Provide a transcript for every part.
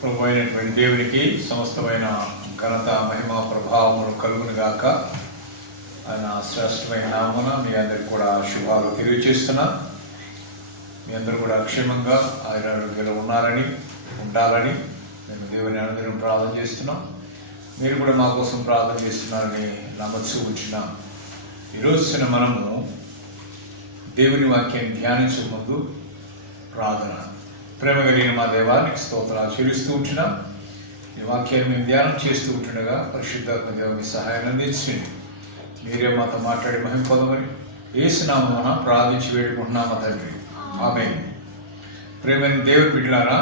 ప్రభు అయినటువంటి దేవునికి సమస్తమైన ఘనత మహిమ ప్రభావములు కలుగును గాక. ఆయన శ్రేష్టమైన నామమున మీ అందరికి కూడా శుభాలు తెలియజేస్తున్నా. మీ అందరూ కూడా క్షేమంగా ఆరోగ్యంలో ఉన్నారని ఉండాలని నేను దేవుని అందరం ప్రార్థన చేస్తున్నాం. మీరు కూడా మా కోసం ప్రార్థన చేస్తున్నారని నమ్మచ్చు ఉంచిన ఈరోజున మనము దేవుని వాక్యాన్ని ధ్యానించే ముందు ప్రార్థన. ప్రేమ కలిగిన మా దేవానికి స్తోత్రాలు చెల్లిస్తూ ఉంటున్నాం. ఈ వాక్యాన్ని మేము ధ్యానం చేస్తూ ఉంటుండగా పరిశుద్ధాత్మ దేవుని సహాయాన్ని అందించి మీరే మాతో మాట్లాడి మహిమ పొందమని యేసు నామమున ప్రార్థించి వేడుకుంటున్నాము తండ్రి, ఆమేన్. ప్రేమైన దేవుని బిడ్డలారా,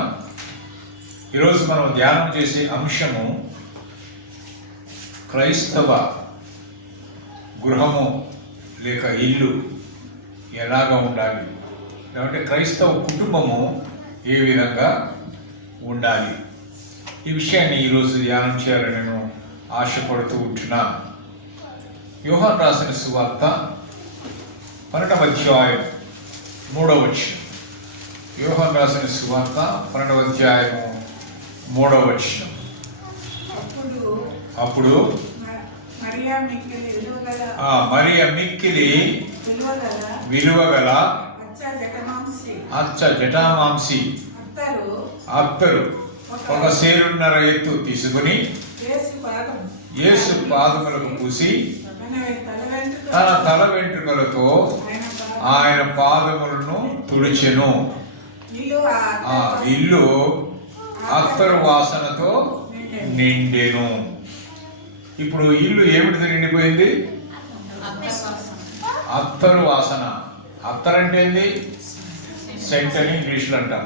ఈరోజు మనం ధ్యానం చేసే అంశము క్రైస్తవ గృహము లేక ఇల్లు ఎలాగా ఉండాలి, లేదంటే క్రైస్తవ కుటుంబము ఏ విధంగా ఉండాలి. ఈ విషయాన్ని ఈరోజు ధ్యానం చేయాలని నేను ఆశపడుతూ ఉంటున్నాను. యోహాను రాసిన సువార్త 12వ అధ్యాయం 3వ వచనం. యోహాను రాసిన సువార్త 12వ అధ్యాయము 3వ వచనం. అప్పుడు మరియ మిక్కిలి విలువగల అచ్చ జటామాంసి అత్తరు ఒక సేరున్నర ఎత్తు తీసుకుని యేసు పాదములకు పూసి తన తల వెంట్రుకలతో ఆయన పాదములను తుడిచెను. ఆ ఇల్లు అత్తరు వాసనతో నిండెను. ఇప్పుడు ఇల్లు ఏమిటితో నిండిపోయింది? అత్తరు వాసన. అత్తర్ అంటే ఏంది? సెంట్ అని ఇంగ్లీష్లో అంటాం.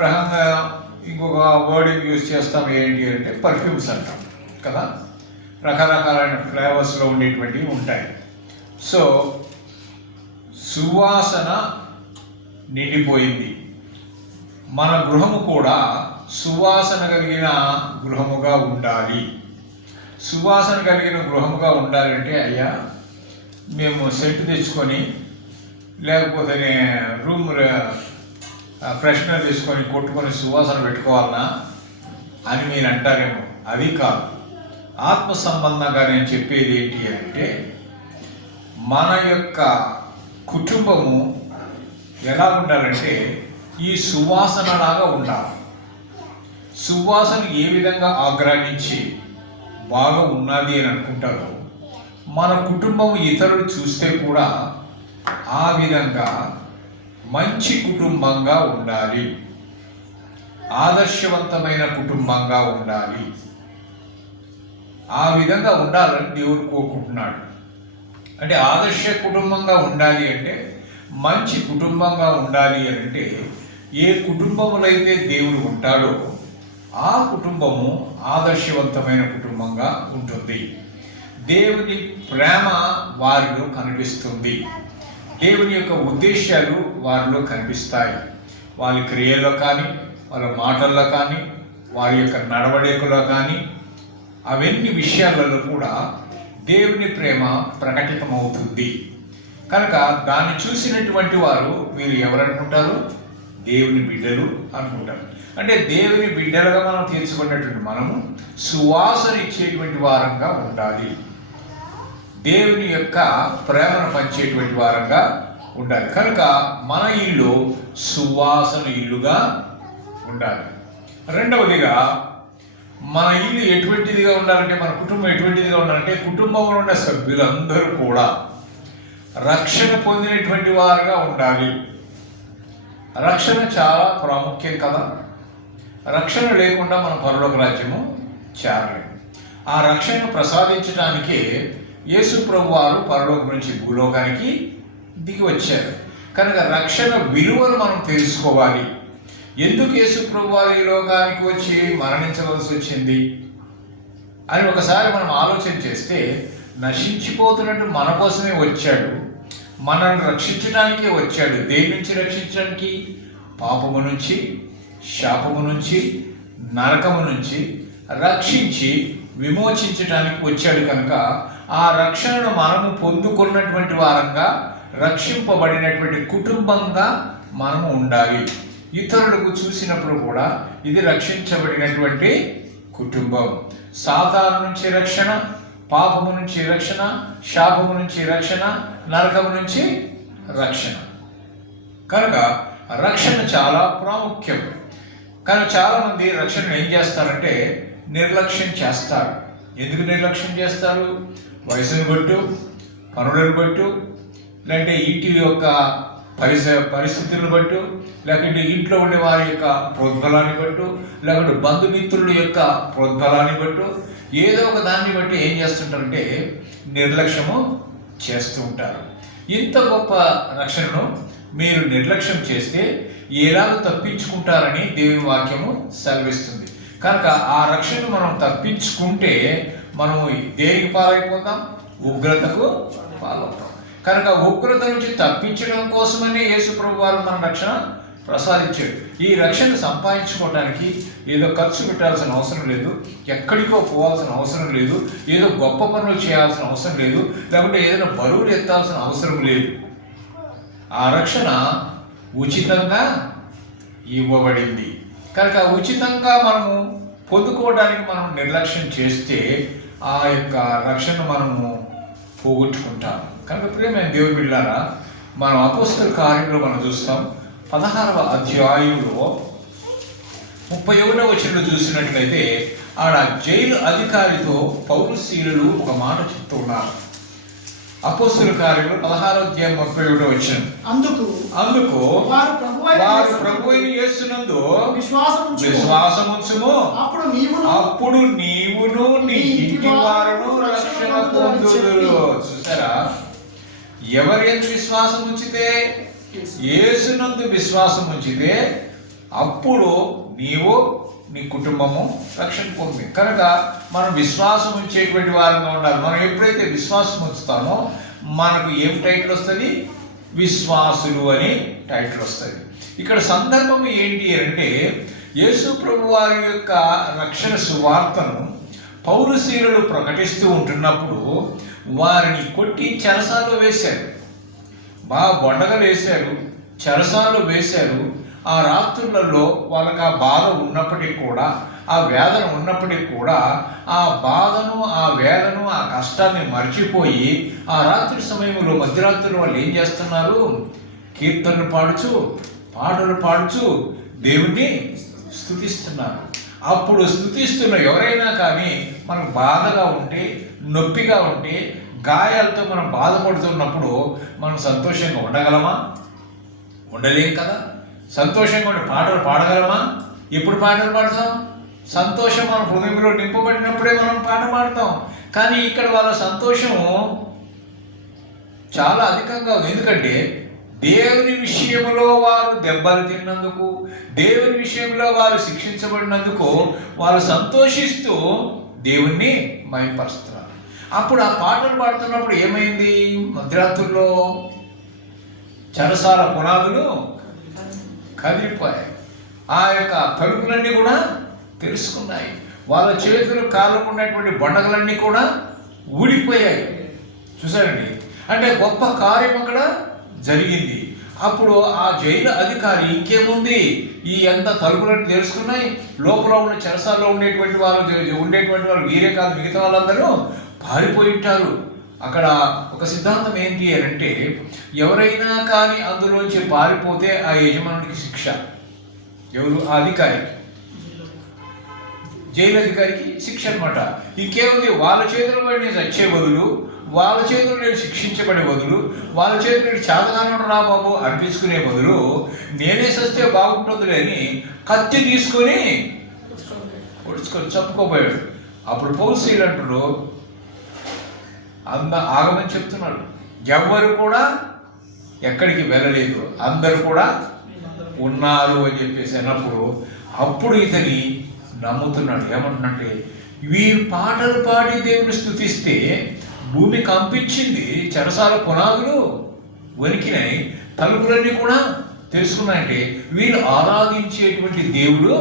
రకంగా ఇంకొక వర్డ్ యూజ్ చేస్తాం ఏంటి అంటే పర్ఫ్యూమ్స్ అంటాం కదా. రకరకాలైన ఫ్లేవర్స్లో ఉండేటువంటివి ఉంటాయి. సో సువాసన నిండిపోయింది. మన గృహము కూడా సువాసన కలిగిన గృహముగా ఉండాలి. సువాసన కలిగిన గృహముగా ఉండాలంటే, అయ్యా మేము సెంట్ తెచ్చుకొని లేకపోతే రూమ్ ఫ్రెషనర్ తీసుకొని కొట్టుకొని సువాసన పెట్టుకోవాలన్నా అని మీరు అంటారేమో. అది కాదు. ఆత్మ సంబంధంగా నేను చెప్పేది ఏంటి అంటే, మన యొక్క కుటుంబము ఎలా ఉండాలంటే ఈ సువాసనలాగా ఉండాలి. సువాసన ఏ విధంగా ఆగ్రహించి బాగా ఉన్నది అని అనుకుంటారో, మన కుటుంబం ఇతరులు చూస్తే కూడా ఆ విధంగా మంచి కుటుంబంగా ఉండాలి, ఆదర్శవంతమైన కుటుంబంగా ఉండాలి. ఆ విధంగా ఉండాలని దేవుడు కోరుకుంటున్నాడు. అంటే ఆదర్శ కుటుంబంగా ఉండాలి అంటే, మంచి కుటుంబంగా ఉండాలి అంటే, ఏ కుటుంబంలో అయితే దేవుడు ఉంటాడో ఆ కుటుంబము ఆదర్శవంతమైన కుటుంబంగా ఉంటుంది. దేవుని ప్రేమ వారిలో కనిపిస్తుంది. దేవుని యొక్క ఉద్దేశాలు వారిలో కనిపిస్తాయి. వాళ్ళ క్రియల్లో కానీ, వాళ్ళ మాటల్లో కానీ, వారి యొక్క నడవడికలో కానీ, అవన్నీ విషయాలలో కూడా దేవుని ప్రేమ ప్రకటితమవుతుంది. కనుక దాన్ని చూసినటువంటి వారు మీరు ఎవరనుకుంటారు? దేవుని బిడ్డలు అనుకుంటారు. అంటే దేవుని బిడ్డలుగా మనం తీర్చుకున్నటువంటి మనము సువాసన ఇచ్చేటువంటి వారంగా ఉండాలి. దేవుని యొక్క ప్రేమను పంచేటువంటి వారంగా ఉండాలి. కనుక మన ఇల్లు సువాసన ఇల్లుగా ఉండాలి. రెండవదిగా, మన ఇల్లు ఎటువంటిదిగా ఉండాలంటే, మన కుటుంబం ఎటువంటిదిగా ఉండాలంటే, కుటుంబంలో ఉన్న సభ్యులందరూ కూడా రక్షణ పొందినటువంటి వారుగా ఉండాలి. రక్షణ చాలా ప్రాముఖ్యం కదా. రక్షణ లేకుండా మన పరలోక రాజ్యము చేరలేము. ఆ రక్షణ ప్రసాదించడానికే యేసు ప్రభు వారు పరలోకం నుంచి భూలోకానికి దిగి వచ్చారు. కనుక రక్షణ విలువను మనం తెలుసుకోవాలి. ఎందుకు యేసు ప్రభు వారు ఈ లోకానికి వచ్చి మరణించవలసి వచ్చింది అని ఒకసారి మనం ఆలోచన చేస్తే, నశించిపోతున్నట్టు మన కోసమే వచ్చాడు, మనల్ని రక్షించడానికే వచ్చాడు. దేని నుంచి రక్షించడానికి? పాపము నుంచి, శాపము నుంచి, నరకము నుంచి రక్షించి విమోచించడానికి వచ్చాడు. కనుక ఆ రక్షణను మనము పొందుకున్నటువంటి వారంగా, రక్షింపబడినటువంటి కుటుంబంగా మనము ఉండాలి. ఇతరులకు చూసినప్పుడు కూడా ఇది రక్షించబడినటువంటి కుటుంబం. సాతాను నుంచి రక్షణ, పాపము నుంచి రక్షణ, శాపము నుంచి రక్షణ, నరకము నుంచి రక్షణ. కనుక రక్షణ చాలా ప్రాముఖ్యం. కానీ చాలామంది రక్షణను ఏం చేస్తారంటే నిర్లక్ష్యం చేస్తారు. ఎందుకు నిర్లక్ష్యం చేస్తారు? వయసును బట్టు, పనులను బట్టు, లేదంటే ఇంటి యొక్క పరిస్థితులను బట్టు, లేకుంటే ఇంట్లో ఉండే వారి యొక్క ప్రోద్బలాన్ని బట్టు, లేకుంటే బంధుమిత్రుల యొక్క ప్రోద్బలాన్ని బట్టు, ఏదో ఒక దాన్ని బట్టి ఏం చేస్తుంటారంటే నిర్లక్ష్యము చేస్తూ ఉంటారు. ఇంత గొప్ప రక్షణను మీరు నిర్లక్ష్యం చేస్తే ఎలాగ తప్పించుకుంటారని దేవుని వాక్యము సెలవిస్తుంది. కనుక ఆ రక్షణను మనం తప్పించుకుంటే మనము దేనికి పాలైపోతాం? ఉగ్రతకు పాలవుతాం. కనుక ఉగ్రత నుంచి తప్పించడం కోసమని యేసు ప్రభు వారు మన రక్షణ ప్రసాదించాడు. ఈ రక్షణ సంపాదించుకోవడానికి ఏదో ఖర్చు పెట్టాల్సిన అవసరం లేదు, ఎక్కడికో పోవాల్సిన అవసరం లేదు, ఏదో గొప్ప పనులు చేయాల్సిన అవసరం లేదు, లేకుంటే ఏదైనా బరువులు ఎత్తాల్సిన అవసరం లేదు. ఆ రక్షణ ఉచితంగా ఇవ్వబడింది. కనుక ఉచితంగా మనము పొందుకోవడానికి మనం నిర్లక్ష్యం చేస్తే ఆ యొక్క రక్షణ మనము పోగొట్టుకుంటాం. కనుక ప్రియమైన దేవుని బిడ్డలారా, మనం అపోస్తల కార్యంలో మనం చూస్తాం 16వ అధ్యాయంలో 31వ వచనంలో చూసినట్లయితే ఆడ జైలు అధికారితో పౌలు శీలులు ఒక మాట చెప్తూ ఉన్నారు. అపోస్తల కార్యంలో 16వ అధ్యాయం 31వ వచనం, అందుకు వారు ప్రభువైన యేసునందు విశ్వాసముంచుము, అప్పుడు నీవును నీ ఇంటి వారును రక్షణ పొందుదురు. చూసారా, ఎవరి యందు విశ్వాసం ఉంచితే? యేసునందు విశ్వాసం ఉంచితే అప్పుడు నీవు నీ కుటుంబము రక్షణ పొంది. కనుక మనం విశ్వాసం ఉంచేటువంటి వారంగా ఉండాలి. మనం ఎప్పుడైతే విశ్వాసం ఉంచుతామో మనకు ఏం టైటిల్ వస్తుంది? విశ్వాసులు అని టైటిల్ వస్తుంది. ఇక్కడ సందర్భం ఏంటి అంటే యేసు ప్రభు వారి యొక్క రక్షణ సువార్తను పౌలు శీలులు ప్రకటిస్తూ ఉంటున్నప్పుడు వారిని కొట్టి చెరసాల్లో వేశారు. బాగా బొండగలు వేశారు, చెరసాల్లో వేశారు. ఆ రాత్రులలో వాళ్ళకి ఆ బాధ ఉన్నప్పటికీ కూడా, ఆ వేదన ఉన్నప్పటికీ కూడా ఆ బాధను, ఆ వేదను, ఆ కష్టాన్ని మర్చిపోయి ఆ రాత్రి సమయంలో మధ్యరాత్రులు వాళ్ళు ఏం చేస్తున్నారు? కీర్తనలు పాడుచు, పాటలు పాడుచు దేవుణ్ణి స్తుతిస్తున్నారు. అప్పుడు స్తుతిస్తున్న ఎవరైనా కానీ మనకు బాధగా ఉంటే, నొప్పిగా ఉంటే, గాయాలతో మనం బాధపడుతున్నప్పుడు మనం సంతోషంగా ఉండగలమా? ఉండలేం కదా. సంతోషంగా ఉండే పాటలు పాడగలమా? ఎప్పుడు పాటలు పాడతాం? సంతోషం మన హృదయంలో నింపబడినప్పుడే మనం పాట పాడతాం. కానీ ఇక్కడ వాళ్ళ సంతోషము చాలా అధికంగా ఉంది. ఎందుకంటే దేవుని విషయంలో వారు దెబ్బలు తిన్నందుకు, దేవుని విషయంలో వారు శిక్షించబడినందుకు వారు సంతోషిస్తూ దేవుణ్ణి మహిమపరుస్తున్నారు. అప్పుడు ఆ పాటలు పాడుతున్నప్పుడు ఏమైంది? మధ్యరాత్రుల్లో చెరసాల పునాదులు కదిలిపోయాయి. ఆ యొక్క తలుపులన్నీ కూడా తెలుసుకున్నాయి. వాళ్ళ చేతులు కాళ్ళకు ఉన్నటువంటి బండగలన్నీ కూడా ఊడిపోయాయి. చూసారండి, అంటే గొప్ప కార్యం అక్కడ జరిగింది. అప్పుడు ఆ జైలు అధికారి ఇంకేముంది, ఈ ఎంత తలుపులన్నీ తెలుసుకున్నాయి, లోపల ఉన్న చెరసాల్లో ఉండేటువంటి వాళ్ళు వీరే కాదు, మిగతా వాళ్ళందరూ పారిపోయి ఉంటారు. అక్కడ ఒక సిద్ధాంతం ఏంటి అంటే ఎవరైనా కానీ అందులోంచి పారిపోతే ఆ యజమానుడికి శిక్ష. ఎవరు? ఆ అధికారికి, జైలు అధికారికి శిక్ష అనమాట. ఇంకేముంది, వాళ్ళ చేతులు పడి నేను చచ్చే బదులు, వాళ్ళ చేతులు నేను శిక్షించబడే బదులు, వాళ్ళ చేతులు నేను చేతగానే రా బాబు అనిపించుకునే బదులు నేనే సస్తే బాగుంటుంది అని కత్తి తీసుకొని పొడుచుకొని చప్పుకోపోయాడు. అప్పుడు పౌలు శీలులు అంటాడు, ఆగమని చెప్తున్నాడు, ఎవ్వరు కూడా ఎక్కడికి వెళ్ళలేదు, అందరూ కూడా ఉన్నారు అని చెప్పేసి అన్నప్పుడు అప్పుడు ఇతని నమ్ముతున్నాడు. ఏమంటున్నట్టే, వీరు పాటలు పాడి దేవుని స్తుతిస్తే భూమి కంపించింది, చెరసాల పునాదులు వణికినాయి, తలుపులన్నీ కూడా తెలుసుకున్నాయంటే వీళ్ళు ఆరాధించేటువంటి దేవుడు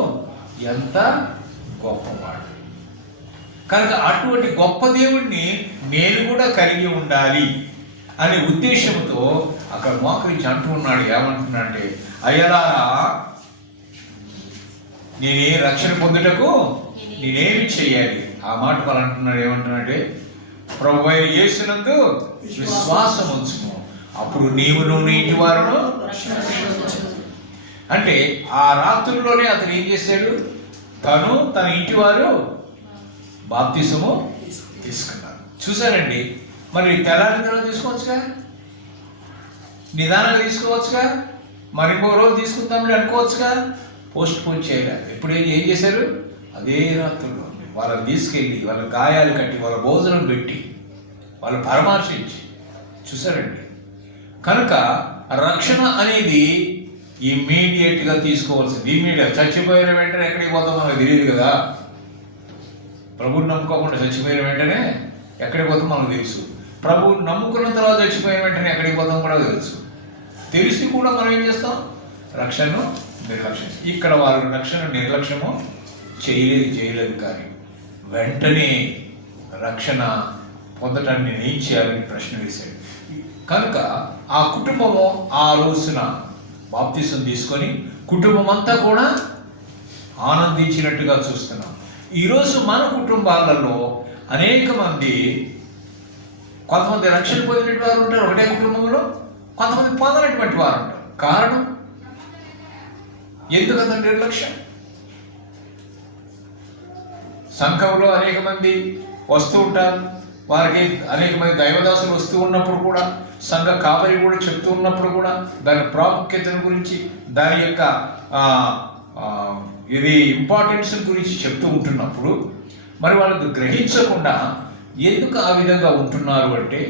ఎంత గొప్పవాడు. కనుక అటువంటి గొప్ప దేవుడిని నేను కూడా కలిగి ఉండాలి అనే ఉద్దేశంతో అక్కడ మోకరించి అంటూ ఉన్నాడు. ఏమంటున్నాడంటే, అయ్యలారా నేనే రక్షణ పొందుటకు నేనేమి చేయాలి? ఆ మాట వాళ్ళు అంటున్నారు. ఏమంటున్నాడే, ప్రభువైన యేసునందు విశ్వాసం ఉంచుము, అప్పుడు నీవును నీ ఇంటి వారును. అంటే ఆ రాత్రుల్లోనే అతను ఏం చేశాడు? తను తన ఇంటి వారు బాప్తిసము తీసుకున్నారు. చూసారండి. మరి తెల్లారి తర్వాత తీసుకోవచ్చుగా, నిదానంగా తీసుకోవచ్చుగా, మరి ఇంకో రోజు తీసుకుందాంలే అనుకోవచ్చుగా. పోస్ట్ పోన్ చేయలేదు. ఎప్పుడు ఏం చేశారు? అదే రాత్రుల్లో వాళ్ళని తీసుకెళ్ళి వాళ్ళ గాయాలు కట్టి వాళ్ళ భోజనం పెట్టి వాళ్ళు పరామర్శించి చూసారండి. కనుక రక్షణ అనేది ఇమ్మీడియట్గా తీసుకోవాల్సింది. ఇమ్మీడియట్. చచ్చిపోయిన వెంటనే ఎక్కడికి పోతాం మనకు తెలియదు కదా. ప్రభువుని నమ్ముకోకుండా చచ్చిపోయిన వెంటనే ఎక్కడికి పోతాం మనకు తెలుసు. ప్రభువుని నమ్ముకున్న తర్వాత చచ్చిపోయిన వెంటనే ఎక్కడికి పోతాం కూడా తెలుసు. తెలిసి కూడా మనం ఏం చేస్తాం? రక్షణను నిర్లక్ష్యం. ఇక్కడ వారు రక్షణ నిర్లక్ష్యము చేయలేదు. కానీ వెంటనే రక్షణ పొందటాన్ని నేను ఏం చేయాలని ప్రశ్న వేశాడు. కనుక ఆ కుటుంబము ఆ రోజున బాప్తిసం తీసుకొని కుటుంబం అంతా కూడా ఆనందించినట్టుగా చూస్తున్నాం. ఈరోజు మన కుటుంబాలలో అనేక మంది, కొంతమంది రక్షణ పొందినటువంటి వారు ఉంటారు ఒకటే కుటుంబంలో, కొంతమంది పొందనటువంటి వారు ఉంటారు. కారణం ఎందుకంత నిర్లక్ష్యం? సంఘంలో అనేక మంది వస్తూ ఉంటారు. వారికి అనేక మంది దైవదాసులు వస్తూ ఉన్నప్పుడు కూడా, సంఘ కాపరి కూడా చెప్తూ ఉన్నప్పుడు కూడా దాని ప్రాముఖ్యతను గురించి, దాని యొక్క ఇది ఇంపార్టెన్స్ గురించి చెప్తూ ఉంటున్నప్పుడు మరి వాళ్ళకు గ్రహించకుండా ఎందుకు ఆ విధంగా ఉంటున్నారు అంటే,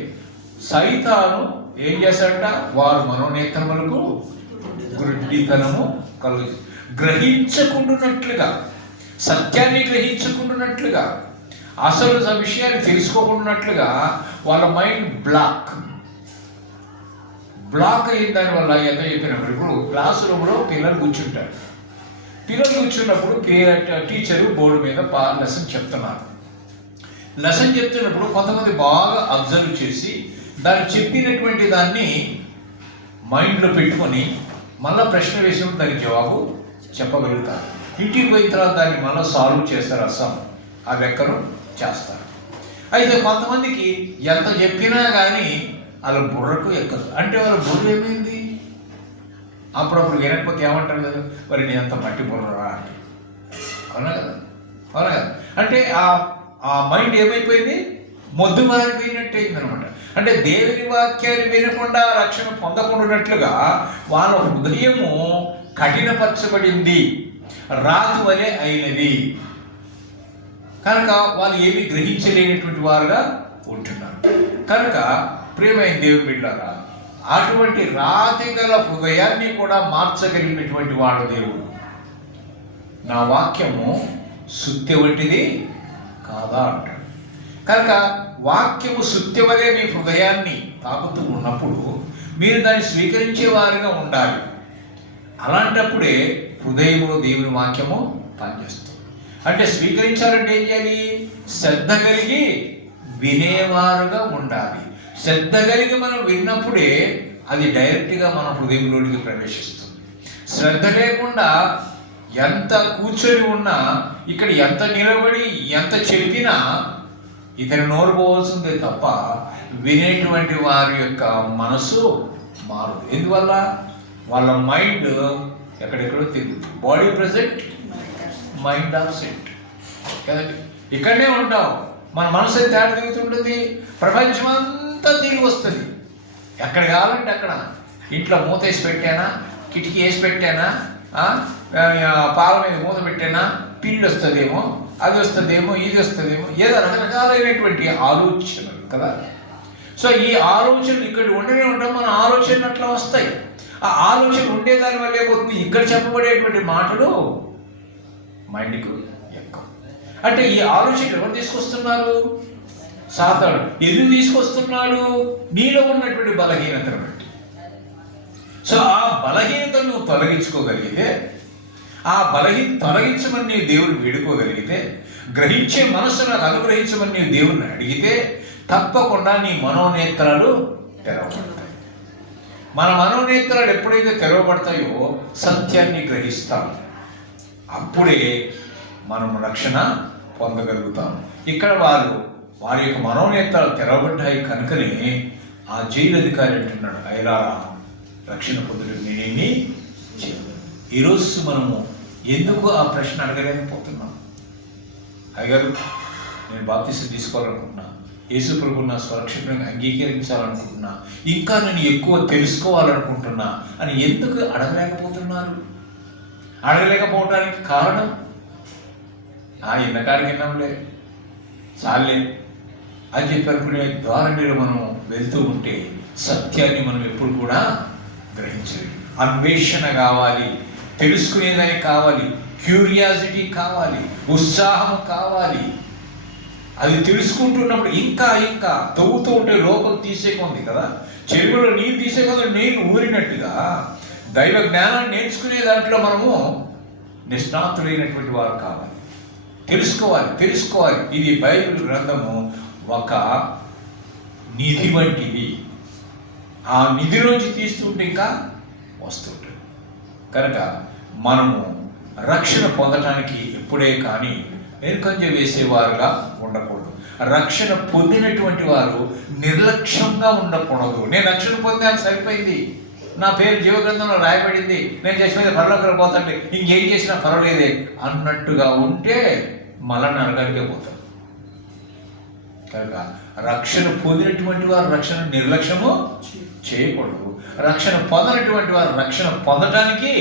సైతాను ఏం చేశాడంట? వారు మనోనేత్రములకు గుడ్డితనము కలుగు, గ్రహించకుండానట్లుగా, సత్యాన్ని గ్రహించకుండానట్లుగా, అసలు విషయాన్ని తెలుసుకోకుండానట్లుగా వాళ్ళ మైండ్ బ్లాక్ అయిన దానివల్ల ఎంత చెప్పినప్పుడు, ఇప్పుడు క్లాస్ రూమ్లో పిల్లలు కూర్చుంటారు. పిల్లలు కూర్చున్నప్పుడు టీచరు బోర్డు మీద లెసన్ చెప్తున్నారు. లెసన్ చెప్తున్నప్పుడు కొంతమంది బాగా అబ్జర్వ్ చేసి దాన్ని చెప్పినటువంటి దాన్ని మైండ్లో పెట్టుకొని మళ్ళీ ప్రశ్న వేసినప్పుడు దానికి జవాబు చెప్పగలుగుతారు. ఇంటికి పోయిన తర్వాత దాన్ని మళ్ళీ సాల్వ్ చేస్తారు, ఆ లెక్కను చేస్తారు. అయితే కొంతమందికి ఎంత చెప్పినా కానీ వాళ్ళ బుర్రకు ఎక్కదు. అంటే వాళ్ళ బుర్ర ఏమైంది? అప్పుడప్పుడు వినకపోతే ఏమంటారు కదా, మరి నేను అంత మట్టి బుర్రరా అంటే. అవునా కదా? అంటే ఆ మైండ్ ఏమైపోయింది? మొద్దు మారిపోయినట్టు అయింది అనమాట. అంటే దేవుని వాక్యాన్ని వినకుండా రక్షణ పొందకుండానట్లుగా వాళ్ళ హృదయము కఠినపరచబడింది, రాతి వలె అయినది. కనుక వాళ్ళు ఏమీ గ్రహించలేనటువంటి వారుగా ఉంటున్నారు. కనుక ప్రియమైన దేవుని బిడ్డలారా, అటువంటి రాతి గల హృదయాన్ని కూడా మార్చగలిగినటువంటి వాడు దేవుడు. నా వాక్యము సుత్తి వంటిది కాదా అంటాడు. కనుక వాక్యము సుత్తి వలె మీ హృదయాన్ని తాకుతూ ఉన్నప్పుడు మీరు దాన్ని స్వీకరించే వారిగా ఉండాలి. అలాంటప్పుడే హృదయంలో దేవుని వాక్యము పనిచేస్తుంది. అంటే స్వీకరించాలంటే ఏం చేయాలి? శ్రద్ధ కలిగి వినేవారుగా ఉండాలి. శ్రద్ధ కలిగి మనం విన్నప్పుడే అది డైరెక్ట్గా మన హృదయంలోనికి ప్రవేశిస్తుంది. శ్రద్ధ లేకుండా ఎంత కూర్చొని ఉన్నా, ఇక్కడ ఎంత నిలబడి ఎంత చెప్పినా ఇతను నోరు పోవాల్సిందే తప్ప వినేటువంటి వారి యొక్క మనసు మారదు. ఎందువల్ల? వాళ్ళ మైండ్ ఎక్కడెక్కడో తిరుగుతుంది. బాడీ ప్రెజెంట్, మైండ్ ఆబ్సెంట్ కదండి. ఇక్కడనే ఉంటాం, మన మనసు అయితే తేడా తిరుగుతుంటుంది. ప్రపంచం అంతా తిరిగి వస్తుంది. ఎక్కడ కావాలంటే అక్కడ. ఇంట్లో మూత వేసి పెట్టానా, కిటికీ వేసి పెట్టానా, పాల మీద మూత పెట్టానా, పిల్లి వస్తుందేమో, అది వస్తుందేమో, ఇది వస్తుందేమో, ఏదో రకరకాలైనటువంటి ఆలోచనలు కదా. సో ఈ ఆలోచనలు ఇక్కడ ఉండనే ఉంటాం, మన ఆలోచనలు అట్లా వస్తాయి. ఆ ఆలోచన ఉండేదాని వల్ల ఏమవుతుంది? ఇక్కడ చెప్పబడేటువంటి మాటలు మైండ్కు ఎక్కువ. అంటే ఈ ఆలోచనలు ఎవరు తీసుకొస్తున్నారు? సాతాను. ఎందుకు తీసుకొస్తున్నాడు? నీలో ఉన్నటువంటి బలహీనతను బట్టి. సో ఆ బలహీనతను నువ్వు తొలగించుకోగలిగితే, ఆ తొలగించమని నీవు దేవుని వేడుకోగలిగితే, గ్రహించే మనస్సు నాకు అనుగ్రహించమని నీవు దేవుని అడిగితే తప్పకుండా నీ మనోనేత్రాలు తెరవబడతాయి. మన మనోనేత్రాలు ఎప్పుడైతే తెరవబడతాయో సత్యాన్ని గ్రహిస్తాం. అప్పుడే మనం రక్షణ పొందగలుగుతాం. ఇక్కడ వారి యొక్క మనోనేత్రాలు తెరవబడ్డాయి కనుకనే ఆ జైలు అధికారి అంటున్నాడు, అయ్యలారా రక్షణ పొందుటకు నేనేమి చేయను. ఈరోజు మనము ఎందుకు ఆ ప్రశ్న అడగలేకపోతున్నాం? అయ్యగారు, నేను బాప్తిసం తీసుకోవాలనుకుంటున్నా, యేసు ప్రభువుని నా స్వరక్షకునిగా అంగీకరించాలనుకుంటున్నా, ఇంకా నేను ఎక్కువ తెలుసుకోవాలనుకుంటున్నా అని ఎందుకు అడగలేకపోతున్నారు? అడగలేకపోవడానికి కారణం ఎన్నకాడికి విన్నాంలే, చాలే అని చెప్పనుకునే ధోరణిలో మనం వెళ్తూ ఉంటే సత్యాన్ని మనం ఎప్పుడు కూడా గ్రహించలేదు. అన్వేషణ కావాలి, తెలుసుకునేదానికి కావాలి, క్యూరియాసిటీ కావాలి, ఉత్సాహం కావాలి. అది తెలుసుకుంటున్నప్పుడు ఇంకా ఇంకా తవ్వుతూ ఉంటే లోపల తీసేకుంది కదా, చెరువులో నీళ్ళు తీసేకొంది నీళ్ళు ఊరినట్టుగా దైవ జ్ఞానాన్ని నేర్చుకునే దాంట్లో మనము నిష్ణాతులైనటువంటి వారు కావాలి. తెలుసుకోవాలి. ఇది బైబిల్ గ్రంథము ఒక నిధి వంటిది. ఆ నిధిలోంచి తీస్తుంటే ఇంకా వస్తుంటుంది. కనుక మనము రక్షణ పొందటానికి ఎప్పుడే కానీ వెనుకంజ వేసేవారుగా ఉండకూడదు. రక్షణ పొందినటువంటి వారు నిర్లక్ష్యంగా ఉండకూడదు. నేను రక్షణ పొందాను, సరిపోయింది, నా పేరు జీవగ్రంథంలో రాయబడింది, నేను చేసిన పరలోకానికి పోతాండి, ఇంకేం చేసినా పర్వాలేదే అన్నట్టుగా ఉంటే మళ్ళా నరకానికే పోతాం. కనుక రక్షణ పొందినటువంటి వారు రక్షణ నిర్లక్ష్యము చేయకూడదు. రక్షణ పొందినటువంటి వారు రక్షణ పొందటానికి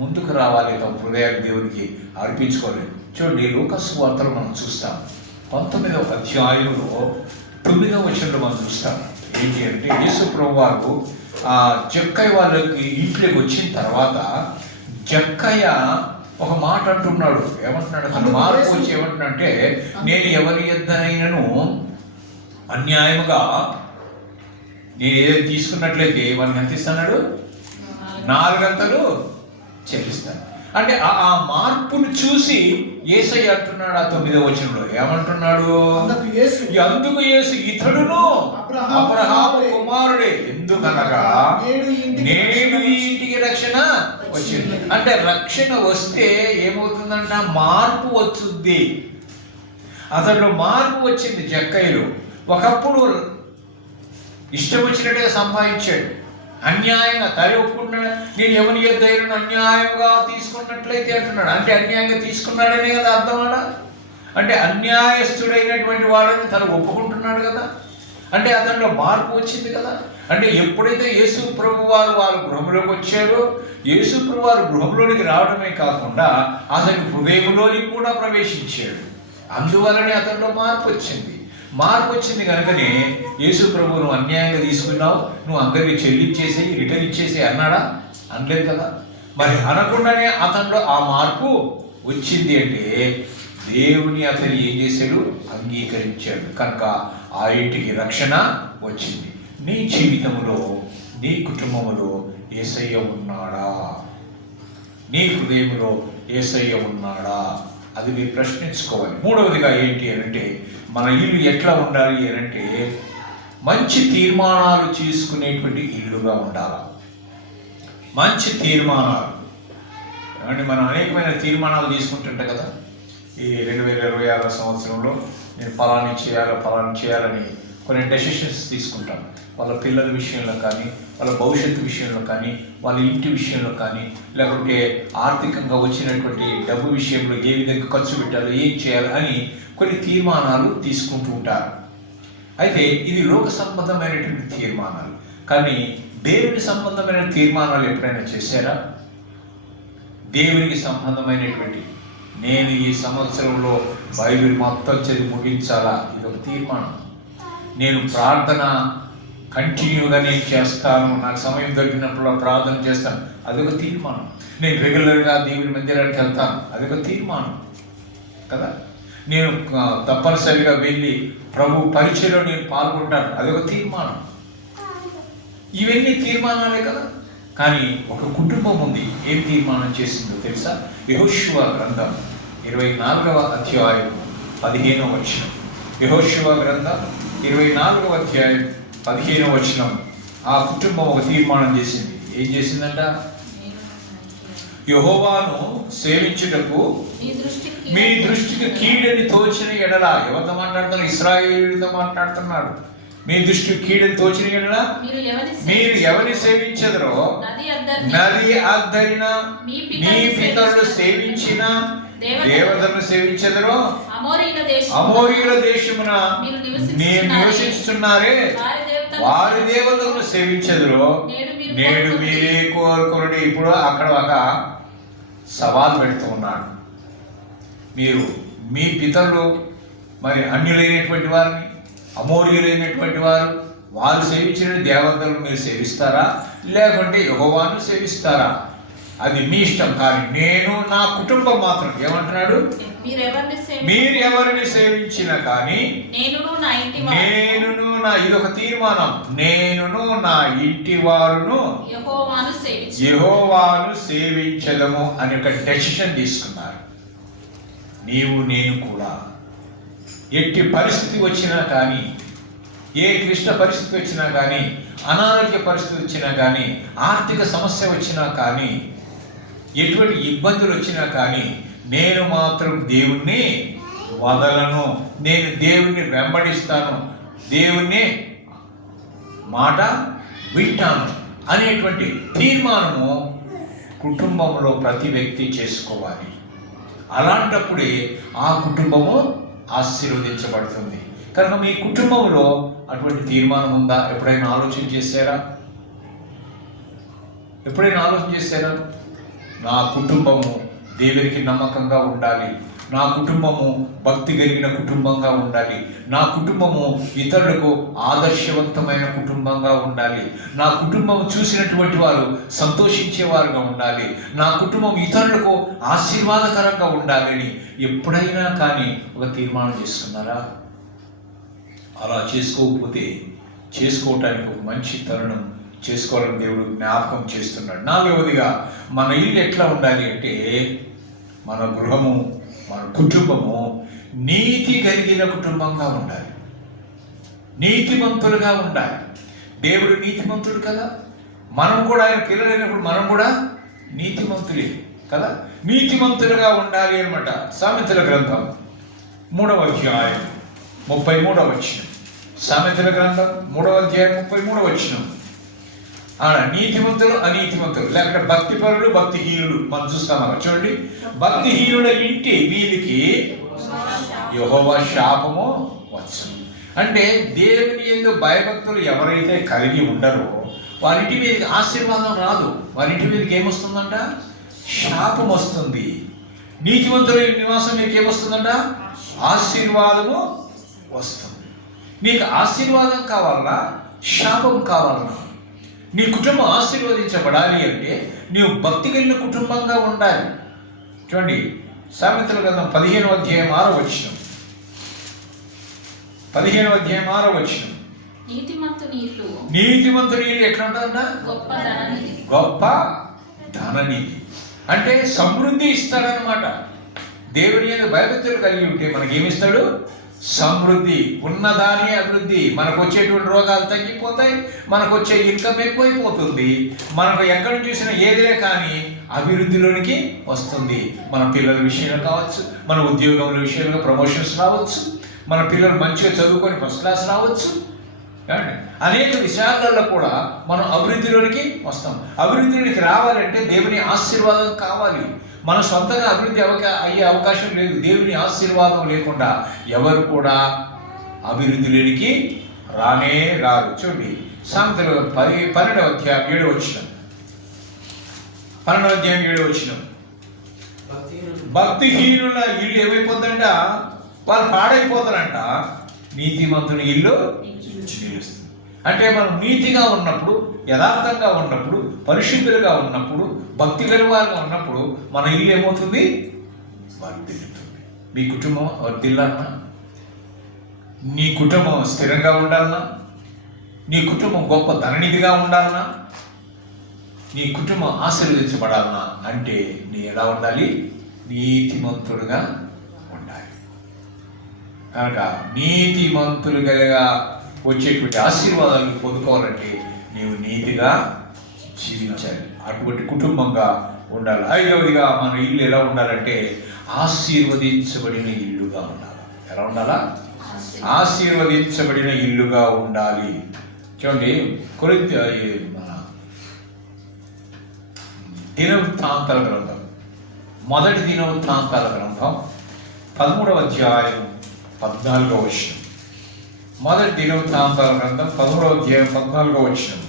ముందుకు రావాలి, తమ హృదయాన్ని దేవునికి అర్పించుకోలేదు. చూడండి, లూకాసు సువార్తలో మనం చూస్తాం 19వ అధ్యాయంలో 9వ వచనంలో మనం చూస్తాం. ఏంటి అంటే, యేసు ప్రభువారు జక్కయ్య వాళ్ళకి ఇంట్లోకి వచ్చిన తర్వాత జక్కయ్య ఒక మాట అంటున్నాడు. ఏమంటున్నాడు? అతను మార్పు వచ్చి ఏమంటున్నాడంటే, నేను ఎవరి యొద్దనైనను అన్యాయముగా నేను ఏదైతే తీసుకున్నట్లయితే వాడిని ఎంత ఇస్తున్నాడు? 4 గంటలు చెల్లిస్తాను. అంటే ఆ మార్పును చూసి యేసయ్య అంటున్నాడు ఆ 9వ వచనంలో, ఏమంటున్నాడు? అందుకు యేసు ఇతడును అబ్రహాము కుమారుడే, ఎందుకనగా నేడు ఈ ఇంటికి రక్షణ వచ్చింది. అంటే రక్షణ వస్తే ఏమవుతుందంట? మార్పు వచ్చుద్ది. అతడు మార్పు వచ్చింది. జక్కయ్యలో ఒకప్పుడు ఇష్టం వచ్చినట్టుగా సంపాదించాడు, అన్యాయంగా తల ఒప్పుకుంటున్నాడు. నేను ఎవరి యొద్దైనా అన్యాయంగా తీసుకున్నట్లయితే అంటున్నాడు. అంటే అన్యాయంగా తీసుకున్నాడనే కదా అర్థమాడ. అంటే అన్యాయస్తుడైనటువంటి వాడని తను ఒప్పుకుంటున్నాడు కదా. అంటే అతనిలో మార్పు వచ్చింది కదా. అంటే ఎప్పుడైతే యేసు ప్రభు వారు వాళ్ళ గృహంలోకి వచ్చారో, యేసు ప్రభు వారు గృహంలోనికి రావడమే కాకుండా అతని హృదయంలోనికి కూడా ప్రవేశించాడు. అందువలనే అతనిలో మార్పు వచ్చింది. కనుకనే యేసు ప్రభు, నువ్వు అన్యాయంగా తీసుకున్నావు, నువ్వు అందరికీ చెల్లించేసి రిటర్న్ ఇచ్చేసి అన్నాడా? అనలేదు కదా. మరి అనకుండానే అతనిలో ఆ మార్పు వచ్చింది. అంటే దేవుని అతను ఏం చేశాడు? అంగీకరించాడు. కనుక ఆ ఇంటికి రక్షణ వచ్చింది. నీ జీవితంలో, నీ కుటుంబంలో యేసయ్య ఉన్నాడా? నీ హృదయంలో యేసయ్య ఉన్నాడా? అది మీరు ప్రశ్నించుకోవాలి. మూడవదిగా ఏంటి అంటే, మన ఇల్లు ఎట్లా ఉండాలి అంటే, మంచి తీర్మానాలు చేసుకునేటువంటి ఇల్లుగా ఉండాలి. మంచి తీర్మానాలు అంటే, మనం అనేకమైన తీర్మానాలు తీసుకుంటుంటాం కదా. ఈ 2026 సంవత్సరంలో నేను ఫలాన్ని చేయాలని కొన్ని డెసిషన్స్ తీసుకుంటాం. వాళ్ళ పిల్లల విషయంలో కానీ, వాళ్ళ భవిష్యత్తు విషయంలో కానీ, వాళ్ళ ఇంటి విషయంలో కానీ, లేకుంటే ఆర్థికంగా వచ్చినటువంటి డబ్బు విషయంలో ఏ విధంగా ఖర్చు పెట్టాలో, ఏం చేయాలి అని కొన్ని తీర్మానాలు తీసుకుంటూ ఉంటారు. అయితే ఇది లోక సంబంధమైనటువంటి తీర్మానాలు. కానీ దేవుని సంబంధమైన తీర్మానాలు ఎప్పుడైనా చేశారా? దేవునికి సంబంధమైనటువంటి, నేను ఈ సంవత్సరంలో బైబిల్ మొత్తం చదివి ముగించాలా, ఇది ఒక తీర్మానం. నేను ప్రార్థన కంటిన్యూగా నేను చేస్తాను, నాకు సమయం దొరికినప్పుడు ప్రార్థన చేస్తాను, అదొక తీర్మానం. నేను రెగ్యులర్గా దేవుని మందిరానికి వెళ్తాను, అదొక తీర్మానం కదా. నేను తప్పనిసరిగా వెళ్ళి ప్రభు పరిచయలో నేను పాల్గొంటాను, అదొక తీర్మానం. ఇవన్నీ తీర్మానాలే కదా. కానీ ఒక కుటుంబం ఉంది, ఏం తీర్మానం చేసిందో తెలుసా? యెహోషువ గ్రంథం 24వ అధ్యాయం 15వ వచనం. యెహోషువ గ్రంథం 24వ అధ్యాయం 15వ వచనం. ఆ కుటుంబం ఒక తీర్మానం చేసింది. ఏం చేసిందంట? యెహోవాను సేవించుటకు మీ దృష్టికి కీడని తోచిన ఎడల. ఎవరితో మాట్లాడుతున్నారు? ఇశ్రాయేలుతో మాట్లాడుతున్నాడు. మీ దృష్టికి కీడని తోచిన ఎడల మీరు ఎవరిని సేవించెదరో, నది అద్దరిన మీ పితరులు సేవించిన దేవతలను సేవించెదరో, అమోరీయుల దేశమున మీరు నివసించుతున్నారే వారి దేవతలను సేవించెదరో నేడు మీరే కోరుకోండి. ఇప్పుడు అక్కడ ఒక సవాల్ పెడుతూ ఉన్నాడు. మీరు మీ పితరులు మరి అన్యులైనటువంటి వారిని, అమోరీయులైనటువంటి వారు సేవించిన దేవతలను మీరు సేవిస్తారా, లేకుంటే యెహోవాను సేవిస్తారా? అది మీ ఇష్టం. కానీ నేను నా కుటుంబం మాత్రం ఏమంటున్నాడు? మీరు ఎవరిని సేవించినా కానీ ఇదొక తీర్మానం, నేనును నా ఇంటి వారును యెహోవాను సేవించదము అని ఒక డెసిషన్ తీసుకున్నారు. నీవు నేను కూడా ఎట్టి పరిస్థితి వచ్చినా కానీ, ఏ క్లిష్ట పరిస్థితి వచ్చినా కానీ, అనారోగ్య పరిస్థితి వచ్చినా కానీ, ఆర్థిక సమస్య వచ్చినా కానీ, ఎటువంటి ఇబ్బందులు వచ్చినా కానీ నేను మాత్రం దేవుణ్ణి వదలను, నేను దేవుణ్ణి వెంబడిస్తాను, దేవుణ్ణి మాట వింటాను అనేటువంటి తీర్మానము కుటుంబంలో ప్రతి వ్యక్తి చేసుకోవాలి. అలాంటప్పుడే ఆ కుటుంబము ఆశీర్వదించబడుతుంది. కనుక మీ కుటుంబంలో అటువంటి తీర్మానం ఉందా? ఎప్పుడైనా ఆలోచన చేశారా? నా కుటుంబము దేవునికి నమ్మకంగా ఉండాలి, నా కుటుంబము భక్తి కలిగిన కుటుంబంగా ఉండాలి, నా కుటుంబము ఇతరులకు ఆదర్శవంతమైన కుటుంబంగా ఉండాలి, నా కుటుంబం చూసినటువంటి వారు సంతోషించేవారుగా ఉండాలి, నా కుటుంబం ఇతరులకు ఆశీర్వాదకరంగా ఉండాలని ఎప్పుడైనా కానీ ఒక తీర్మానం చేసుకున్నారా? అలా చేసుకోకపోతే చేసుకోవటానికి ఒక మంచి తరుణం చేసుకోవాలని దేవుడు జ్ఞాపకం చేస్తున్నాడు. నాలుగవదిగా మన ఇల్లు ఎట్లా ఉండాలి అంటే, మన గృహము, మన కుటుంబము నీతి కలిగిన కుటుంబంగా ఉండాలి, నీతిమంతులుగా ఉండాలి. దేవుడు నీతిమంతుడు కదా, మనం కూడా ఆయన పిల్లలైనప్పుడు మనం కూడా నీతిమంతులే కదా, నీతిమంతులుగా ఉండాలి అనమాట. సామెతల గ్రంథం 3వ అధ్యాయం 33వ వచనం. సామెతల గ్రంథం 3వ అధ్యాయం 33వ వచనం. నీతిమంతులు అనీతిమంతులు, లేకపోతే భక్తిపరులు భక్తిహీనులు మనం చూస్తాం. చూడండి, భక్తిహీనుల ఇంటి వీరికి యెహోవా శాపము వచ్చును. అంటే దేవుని యందు భయభక్తులు ఎవరైతే కలిగి ఉండరో వారింటి మీదకి ఆశీర్వాదం రాదు, వారింటి మీదకి ఏమొస్తుందంట? శాపం వస్తుంది. నీతిమంతుల నివాసం మీకు ఏమొస్తుందంట? ఆశీర్వాదము వస్తుంది. నీకు ఆశీర్వాదం కావాలన్నా శాపం కావాలన్నా, నీ కుటుంబం ఆశీర్వదించబడాలి అంటే నీవు భక్తి కలిగిన కుటుంబంగా ఉండాలి. చూడండి, సామెతల గ్రంథం 15వ అధ్యాయం 6వ వచనం. 15వ అధ్యాయం 6వ వచనం. నీతిమంతుని ఇల్లు ఎట్లా ఉంటుందంట? గొప్ప ధననిధి. అంటే సమృద్ధి ఇస్తాడనమాట. దేవుని యందు భయభక్తులు కలిగి ఉంటే మనకేమిస్తాడు? సమృద్ధి, ఉన్నదాన్ని అభివృద్ధి. మనకు వచ్చేటువంటి రోగాలు తగ్గిపోతాయి, మనకు వచ్చే ఇన్కమ్ ఎక్కువైపోతుంది, మనకు ఎక్కడ చూసినా ఏదే కానీ అభివృద్ధిలోనికి వస్తుంది. మన పిల్లల విషయంలో కావచ్చు, మన ఉద్యోగముల విషయంలో ప్రమోషన్స్ రావచ్చు, మన పిల్లలు మంచిగా చదువుకొని ఫస్ట్ క్లాస్ రావచ్చు. అనేక విషయాలలో కూడా మనం అభివృద్ధిలోనికి వస్తాం. అభివృద్ధిలోనికి రావాలంటే దేవుని ఆశీర్వాదం కావాలి. మన సొంతంగా అభివృద్ధి అయ్యే అవకాశం లేదు. దేవుని ఆశీర్వాదం లేకుండా ఎవరు కూడా అభివృద్ధిలోనికి రానే రారు. చూడండి, సామెతలు 12వ అధ్యాయం 7వ వచనం. 12వ అధ్యాయం 7వ వచనం. భక్తిహీనుల ఇల్లు ఏమైపోతుందంట? వాళ్ళు పాడైపోతారంట, నీతిమంతుని ఇల్లు నిలుస్తుంది. అంటే మనం నీతిగా ఉన్నప్పుడు, యథార్థంగా ఉన్నప్పుడు, పరిశుద్ధులుగా ఉన్నప్పుడు, భక్తి గలవారుగా ఉన్నప్పుడు మన ఇల్లు ఏమవుతుంది? వర్ధిల్లుతుంది. మీ కుటుంబం వర్ధిల్లాలన్నా, నీ కుటుంబం స్థిరంగా ఉండాలన్నా, నీ కుటుంబం గొప్ప ధననిధిగా ఉండాలన్నా, నీ కుటుంబం ఆశీర్వదించబడాలన్నా అంటే నీ ఎలా ఉండాలి? నీతిమంతుడుగా ఉండాలి. కనుక నీతిమంతులుగా వచ్చేటువంటి ఆశీర్వాదాలను పొందుకోవాలంటే నీవు నీతిగా జీవించాలి. అటువంటి కుటుంబంగా ఉండాలి. ఐదవదిగా మన ఇల్లు ఎలా ఉండాలంటే ఆశీర్వదించబడిన ఇల్లుగా ఉండాలి. ఎలా ఉండాలా? ఆశీర్వదించబడిన ఇల్లుగా ఉండాలి. చూడండి, మన దినవృత్తాంతాల గ్రంథం, మొదటి దినవృత్తాంతాల గ్రంథం 13వ అధ్యాయం 14వ వచనం. మొదటి దినవృత్తాంతాల గ్రంథం 13వ అధ్యాయం 14వ వచనం.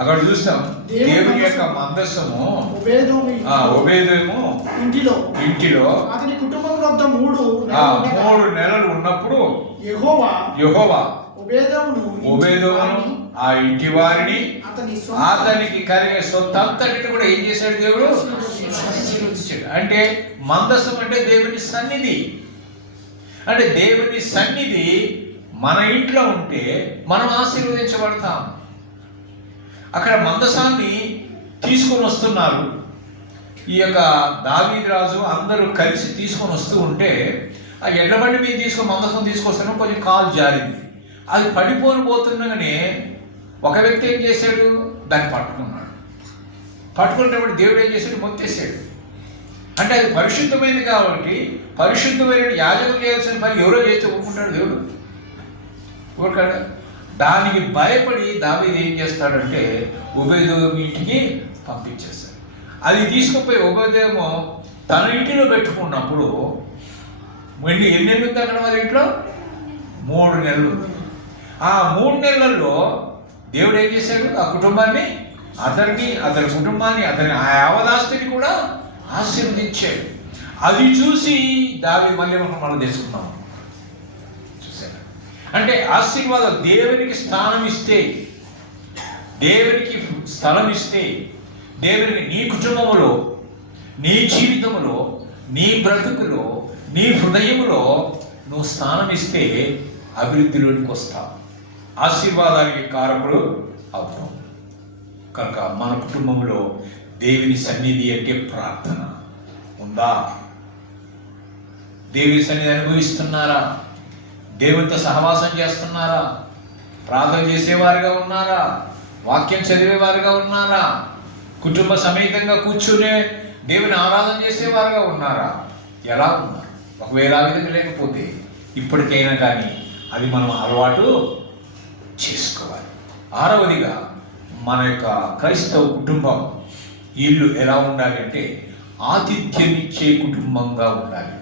అక్కడ చూస్తాం, దేవుని యొక్క మందస్సము ఒబేదేము ఇంటిలో అతని కుటుంబం వద్ద 3 నెలలు ఉన్నప్పుడు యెహోవా ఒబేదోమును ఆ ఇంటి వారిని అతనికి కలిగే సొంతంతటిని కూడా ఏం చేశాడు? దేవుడు ఆశీర్వదించాడు. అంటే మందస్సం అంటే దేవుని సన్నిధి. అంటే దేవుని సన్నిధి మన ఇంట్లో ఉంటే మనం ఆశీర్వదించబడతాం. అక్కడ మందసాన్ని తీసుకొని వస్తున్నారు. ఈ యొక్క దావీదు రాజు అందరూ కలిసి తీసుకొని వస్తూ ఉంటే ఆ ఎడ్లబండి మీద తీసుకొని మందసం తీసుకొస్తున్నాం, కొంచెం కాలు జారింది. అది పడిపోతుండగానే ఒక వ్యక్తి ఏం చేశాడు? దాన్ని పట్టుకున్నాడు. పట్టుకున్నప్పుడు దేవుడు ఏం చేశాడు? మొత్తేసాడు. అంటే అది పరిశుద్ధమైనది కాబట్టి పరిశుద్ధమైన యాజకులు చేయాల్సిన పని ఎవరో చేస్తే ఒప్పుకుంటాడు దేవుడు? ఊరుకాడు. దానికి భయపడి దావీదు ఏం చేస్తాడంటే ఒబేదెదోము ఇంటికి పంపించేస్తాడు. అది తీసుకుపోయి ఒబేదెదోము తన ఇంటిలో పెట్టుకున్నప్పుడు ఎన్ని నెలలు ఉంది అక్కడ వాళ్ళ ఇంట్లో? 3 నెలలు. ఆ 3 నెలల్లో దేవుడు ఏం చేశాడు? ఆ కుటుంబాన్ని, అతని కుటుంబాన్ని, అతని ఆ యావదాస్తిని కూడా ఆశీర్వదించాడు. అది చూసి దావీదు మళ్ళీ మనం తెలుసుకున్నాం. అంటే ఆశీర్వాదం దేవునికి స్థానం ఇస్తే, దేవునికి స్థలం ఇస్తే, దేవునికి నీ కుటుంబములో, నీ జీవితంలో, నీ బ్రతుకులో, నీ హృదయములో నువ్వు స్థానం ఇస్తే అభివృద్ధిలోనికి వస్తావు, ఆశీర్వాదానికి కారకుడు అవుతావు. కనుక మన కుటుంబంలో దేవుని సన్నిధి అంటే ప్రార్థన ఉందా? దేవుని సన్నిధి అనుభవిస్తున్నారా? దేవునితో సహవాసం చేస్తున్నారా? ప్రార్థన చేసేవారుగా ఉన్నారా? వాక్యం చదివేవారుగా ఉన్నారా? కుటుంబ సమేతంగా కూర్చునే దేవుని ఆరాధన చేసేవారుగా ఉన్నారా? ఎలా ఉన్నారు? ఒకవేళ ఆ విధంగా లేకపోతే ఇప్పటికైనా కానీ అది మనం అలవాటు చేసుకోవాలి. 6వదిగా మన యొక్క క్రైస్తవ కుటుంబం ఇల్లు ఎలా ఉండాలి అంటే ఆతిథ్యం ఇచ్చే కుటుంబంగా ఉండాలి.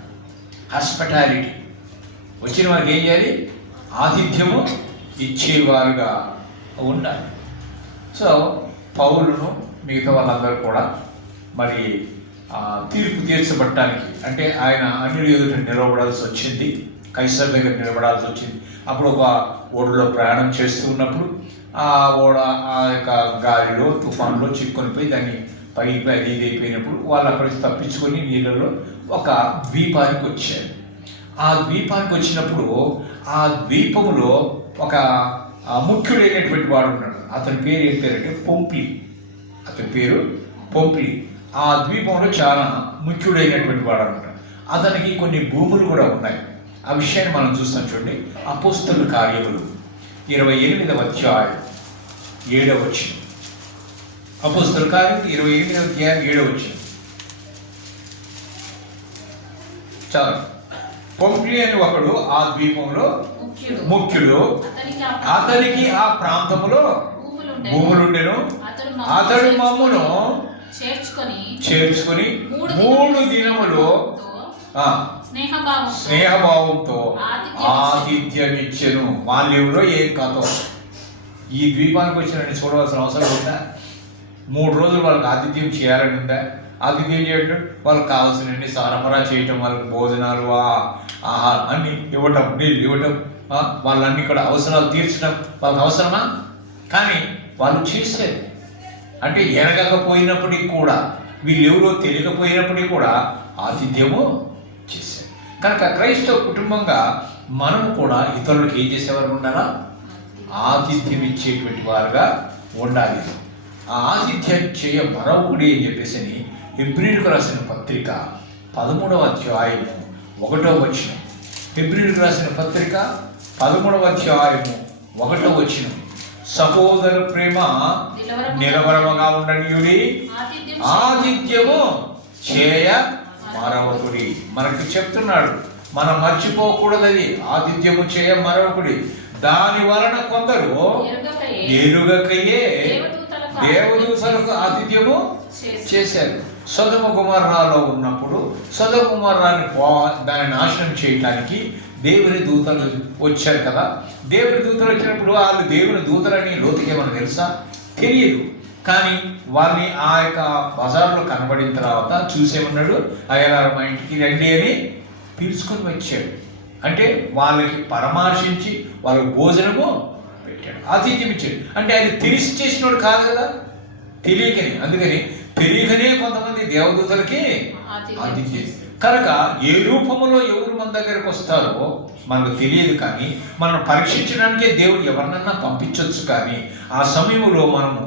హాస్పిటాలిటీ, వచ్చిన వారికి ఏం చేయాలి? ఆతిథ్యము ఇచ్చేవారుగా ఉండాలి. సో పౌలును మిగతా వాళ్ళందరూ కూడా మరి తీర్పు తీర్చబట్టడానికి, అంటే ఆయన అన్యుల ఎదుట నిలబడాల్సి వచ్చింది, కైసర్ దగ్గర నిలబడాల్సి వచ్చింది. అప్పుడు ఒక ఓడలో ప్రయాణం చేస్తూ ఉన్నప్పుడు ఆ ఓడ ఆ యొక్క గాలిలో తుఫాన్లో చిక్కుని పోయి దాన్ని పైకి అది ఇది అయిపోయినప్పుడు వాళ్ళు అక్కడి నుంచి తప్పించుకొని నీళ్ళలో ఒక ద్వీపానికి వచ్చారు. ఆ ద్వీపానికి వచ్చినప్పుడు ఆ ద్వీపములో ఒక ముఖ్యుడైనటువంటి వాడు ఉన్నాడు. అతని పేరు ఏం పేరంటే పొంప్లి. అతని పేరు పొంప్లి. ఆ ద్వీపంలో చాలా ముఖ్యుడైనటువంటి వాడు అనమాట. అతనికి కొన్ని భూములు కూడా ఉన్నాయి. ఆ విషయాన్ని మనం చూస్తాం. చూడండి, అపోస్తలుల కార్యములు 28వ అధ్యాయం 7వ వచనం. అపోస్తలుల కార్యములు 28వ అధ్యాయం 7వ వచనం. చాలా పొంప్లి అని ఒకడు ఆ ద్వీపంలో ముఖ్యుడు. అతనికి ఆ ప్రాంతములో భూములుండెను. అతడు మమ్మును చేర్చుకొని 3 దినములు స్నేహభావంతో ఆతిథ్యం ఇచ్చెను. వాళ్ళు ఎవరో ఏం కథో ఈ ద్వీపానికి వచ్చిన చూడవలసిన అవసరం ఉందా? 3 రోజులు వాళ్ళకి ఆతిథ్యం చేయాలని ఉందా? ఆతిథ్యం చేయడం, వాళ్ళకి కావాల్సినవన్నీ సరఫరా చేయటం, వాళ్ళకి భోజనాలు ఆహారం అన్ని ఇవ్వటం, నీళ్ళు ఇవ్వటం, వాళ్ళన్నీ కూడా అవసరాలు తీర్చడం వాళ్ళకి అవసరమా? కానీ వాళ్ళు చేసేది అంటే ఎరగకపోయినప్పటికీ కూడా, వీళ్ళు ఎవరో తెలియకపోయినప్పటికీ కూడా ఆతిథ్యము చేశారు. కనుక క్రైస్తవ కుటుంబంగా మనము కూడా ఇతరులకు ఏం చేసేవారు ఉండాలా? ఆతిథ్యం ఇచ్చేటువంటి వారుగా ఉండాలి. ఆ ఆతిథ్యం చేయ మరొకటి అని చెప్పేసి హెబ్రీయులకు రాసిన పత్రిక 13వ అధ్యాయము 1వ వచనం. హెబ్రీయులకు రాసిన పత్రిక 13వ అధ్యాయము 1వ వచనం. సహోదర ప్రేమ నిలవరముగా ఉండనియుడి, ఆతిథ్యము చేయ మరొకటి. మనకి చెప్తున్నాడు, మనం మర్చిపోకూడదది. ఆతిథ్యము చేయ మరొకటి. దాని వలన కొందరు ఎరుగకయే దేవదూతలకు ఆతిథ్యము చేశారు. సొదొమ గుమర్రాలో ఉన్నప్పుడు సొదొమ గుమర్రాని దాన్ని నాశనం చేయడానికి దేవుని దూతలు వచ్చారు కదా. దేవుని దూతలు వచ్చినప్పుడు వాళ్ళు దేవుని దూతలని లోతుకి ఏమన్నా తెలుసా? తెలియదు. కానీ వాళ్ళని ఆ యొక్క బజార్లో కనబడిన తర్వాత చూసేమన్నాడు, అయ్యగారు మా ఇంటికి రండి అని పిలుచుకొని వచ్చాడు. అంటే వాళ్ళకి పరామర్శించి వాళ్ళకి భోజనము పెట్టాడు, ఆతిథ్యం ఇచ్చాడు. అంటే ఆయన తెలిసి చేసినోడు కాదు కదా, తెలియకని. అందుకని తెలియకనే కొంతమంది దేవదూతలకి ఆతిథ్యం. కనుక ఏ రూపంలో ఎవరు మన దగ్గరకు వస్తారో మనకు తెలియదు. కానీ మనం పరీక్షించడానికే దేవుడు ఎవరినన్నా పంపించవచ్చు. కానీ ఆ సమయంలో మనము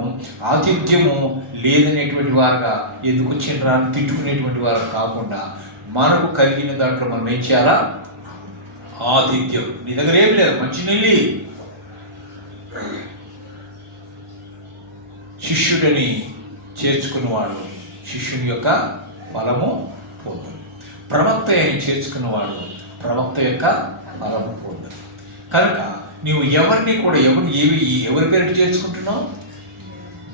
ఆతిథ్యము లేదనేటువంటి వారుగా ఎందుకు వచ్చిండ్రా అని తిట్టుకునేటువంటి వారు కాకుండా మనకు కలిగిన దాంట్లో మనం ఏం చేయాలా? ఆతిథ్యం. నీ దగ్గర ఏం లేదు, మంచి నెల్లి శిష్యుడిని చేర్చుకున్నవాడు శిష్యుని యొక్క ఫలము పొందును. ప్రవక్త అని చేర్చుకున్నవాడు ప్రవక్త యొక్క ఫలము పొందును. కనుక నీవు ఎవరిని కూడా ఎవరి పేరు చేర్చుకుంటున్నావు?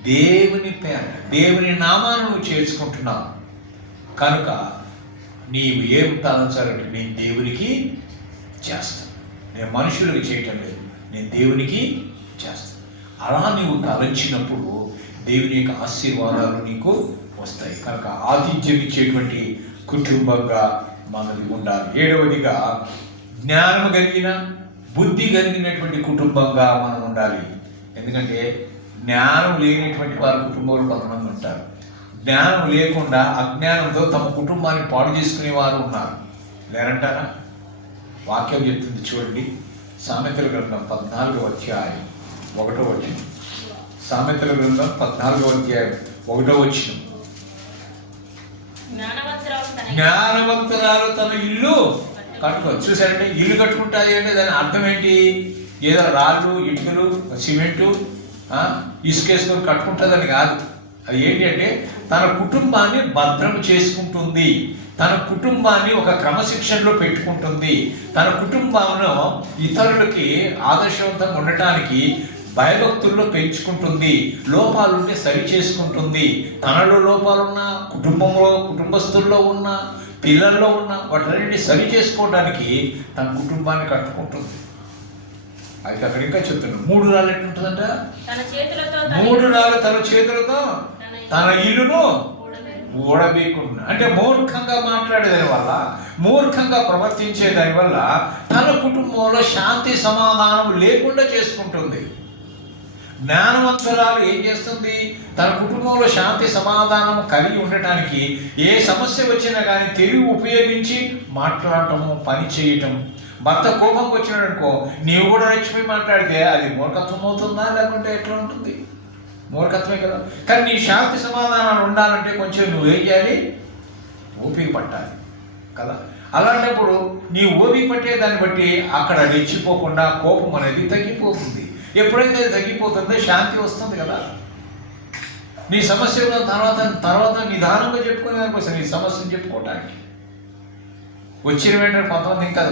దేవుని పేరు, దేవుని నామాన్ని నువ్వు చేర్చుకుంటున్నావు. కనుక నీవు ఏం తలంచాలంటే నేను దేవునికి చేస్తాను, నేను మనుషులకు చేయటం లేదు, నేను దేవునికి చేస్తాను. అలా నీవు తలంచినప్పుడు దేవుని యొక్క ఆశీర్వాదాలు నీకు వస్తాయి. కనుక ఆతిథ్యం ఇచ్చేటువంటి కుటుంబంగా మనది ఉండాలి. 7వదిగా జ్ఞానం కలిగిన బుద్ధి కలిగినటువంటి కుటుంబంగా మనం ఉండాలి. ఎందుకంటే జ్ఞానం లేనటువంటి వారి కుటుంబంలో కొంతమంది ఉంటారు. జ్ఞానం లేకుండా అజ్ఞానంతో తమ కుటుంబాన్ని పాడు చేసుకునే వారు ఉన్నారు. లేరంటారా? వాక్యం చెప్తుంది చూడండి. సామెతల గ్రంథం 14వ అధ్యాయం 1వ వచనం. సామెతల గ్రంథం 14వ అధ్యాయం 1వ వచనం. జ్ఞానవంతురాలు తన ఇల్లు కట్టుకోవచ్చు. చూసారంటే ఇల్లు కట్టుకుంటుంది అంటే దాని అర్థం ఏంటి? ఏదో రాళ్ళు, ఇటుకలు, సిమెంటు, ఇసుకేసుకొని కట్టుకుంటుందని కాదు. అది ఏంటి అంటే తన కుటుంబాన్ని భద్రం చేసుకుంటుంది, తన కుటుంబాన్ని ఒక క్రమశిక్షణలో పెట్టుకుంటుంది, తన కుటుంబంలో ఇతరులకి ఆదర్శవంతంగా ఉండటానికి భయభక్తుల్లో పెంచుకుంటుంది, లోపాలుంటే సరి చేసుకుంటుంది. తనలో లోపాలున్నా, కుటుంబస్తుల్లో ఉన్న, పిల్లల్లో ఉన్న వాటిని సరి చేసుకోవడానికి తన కుటుంబాన్ని కట్టుకుంటుంది. అయితే అక్కడ ఇంకా చెప్తున్నాడు 3 రాళ్ళు ఎట్టుంటుందంట? 3 రాళ్ళు తన చేతులతో తన ఇల్లును ఊడబీకుండా. అంటే మూర్ఖంగా మాట్లాడేదాని వల్ల, మూర్ఖంగా ప్రవర్తించే దాని వల్ల తన కుటుంబంలో శాంతి సమాధానం లేకుండా చేసుకుంటుంది. జ్ఞానవంతురాలు ఏం చేస్తుంది? తన కుటుంబంలో శాంతి సమాధానం కలిగి ఉండటానికి ఏ సమస్య వచ్చినా కానీ తెలివి ఉపయోగించి మాట్లాడటము, పని చేయటం. భర్త కోపంకి వచ్చినాడనుకో, నీవు కూడా రెచ్చిపోయి మాట్లాడితే అది మూర్ఖత్వం అవుతుందా లేకుంటే ఎట్లా ఉంటుంది? మూర్ఖత్వమే కదా. కానీ నీ శాంతి సమాధానాలు ఉండాలంటే కొంచెం నువ్వేం చేయాలి? ఓపిక పట్టాలి కదా. అలాంటప్పుడు నీ ఓపిక పట్టే దాన్ని బట్టి అక్కడ రెచ్చిపోకుండా కోపం అనేది తగ్గిపోతుంది. ఎప్పుడైతే తగ్గిపోతుందో శాంతి వస్తుంది కదా. నీ సమస్య తర్వాత నిదానంగా చెప్పుకునే దానికోసం నీ సమస్యను చెప్పుకోవటానికి వచ్చిన వెంటనే కొంతమంది ఇంకా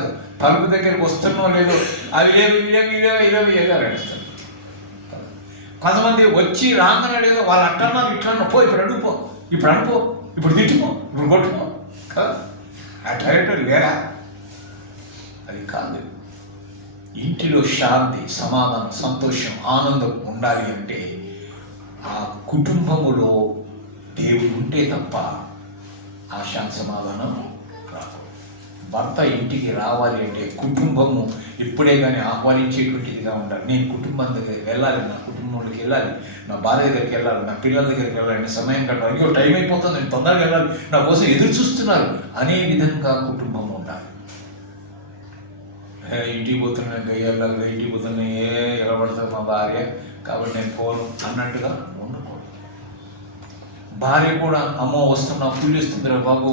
తలుపు దగ్గరికి వస్తున్నో లేదో అవి లేవు ఏదో కొంతమంది వచ్చి రాగానే లేదో వాళ్ళు అంటున్నారు ఇట్లా పో, ఇప్పుడు అడుగుపో, ఇప్పుడు అనుకో, ఇప్పుడు తిట్టుకో, ఇప్పుడు కొట్టుకో కదా. అట్లా లేరా? అది కాదు. ఇంటిలో శాంతి, సమాధానం, సంతోషం, ఆనందం ఉండాలి అంటే ఆ కుటుంబములో దేవుడు ఉంటే తప్ప ఆ శాంతి సమాధానం రాదు. భర్త ఇంటికి రావాలి అంటే కుటుంబము ఇప్పుడే కానీ ఆహ్వానించేటువంటిదిగా ఉండాలి. నేను కుటుంబం దగ్గరికి వెళ్ళాలి, నా కుటుంబంలోకి వెళ్ళాలి, నా భార్య దగ్గరికి వెళ్ళాలి, నా పిల్లల దగ్గరికి వెళ్ళాలి, నేను సమయం కట్టాలి, అయ్యో టైం అయిపోతుంది, నేను తొందరగా వెళ్ళాలి, నా కోసం ఎదురు చూస్తున్నారు అనే విధంగా కుటుంబం ఉండాలి. ఇంటికి పోతున్నా గయ్యాలి, ఇంటికి పోతున్నా ఎలా పడుతుంది మా భార్య కాబట్టి నేను పోను అన్నట్టుగా ఉండకూడదు. భార్య కూడా అమ్మో వస్తున్నా పుల్లిస్తుందిరా బాబు,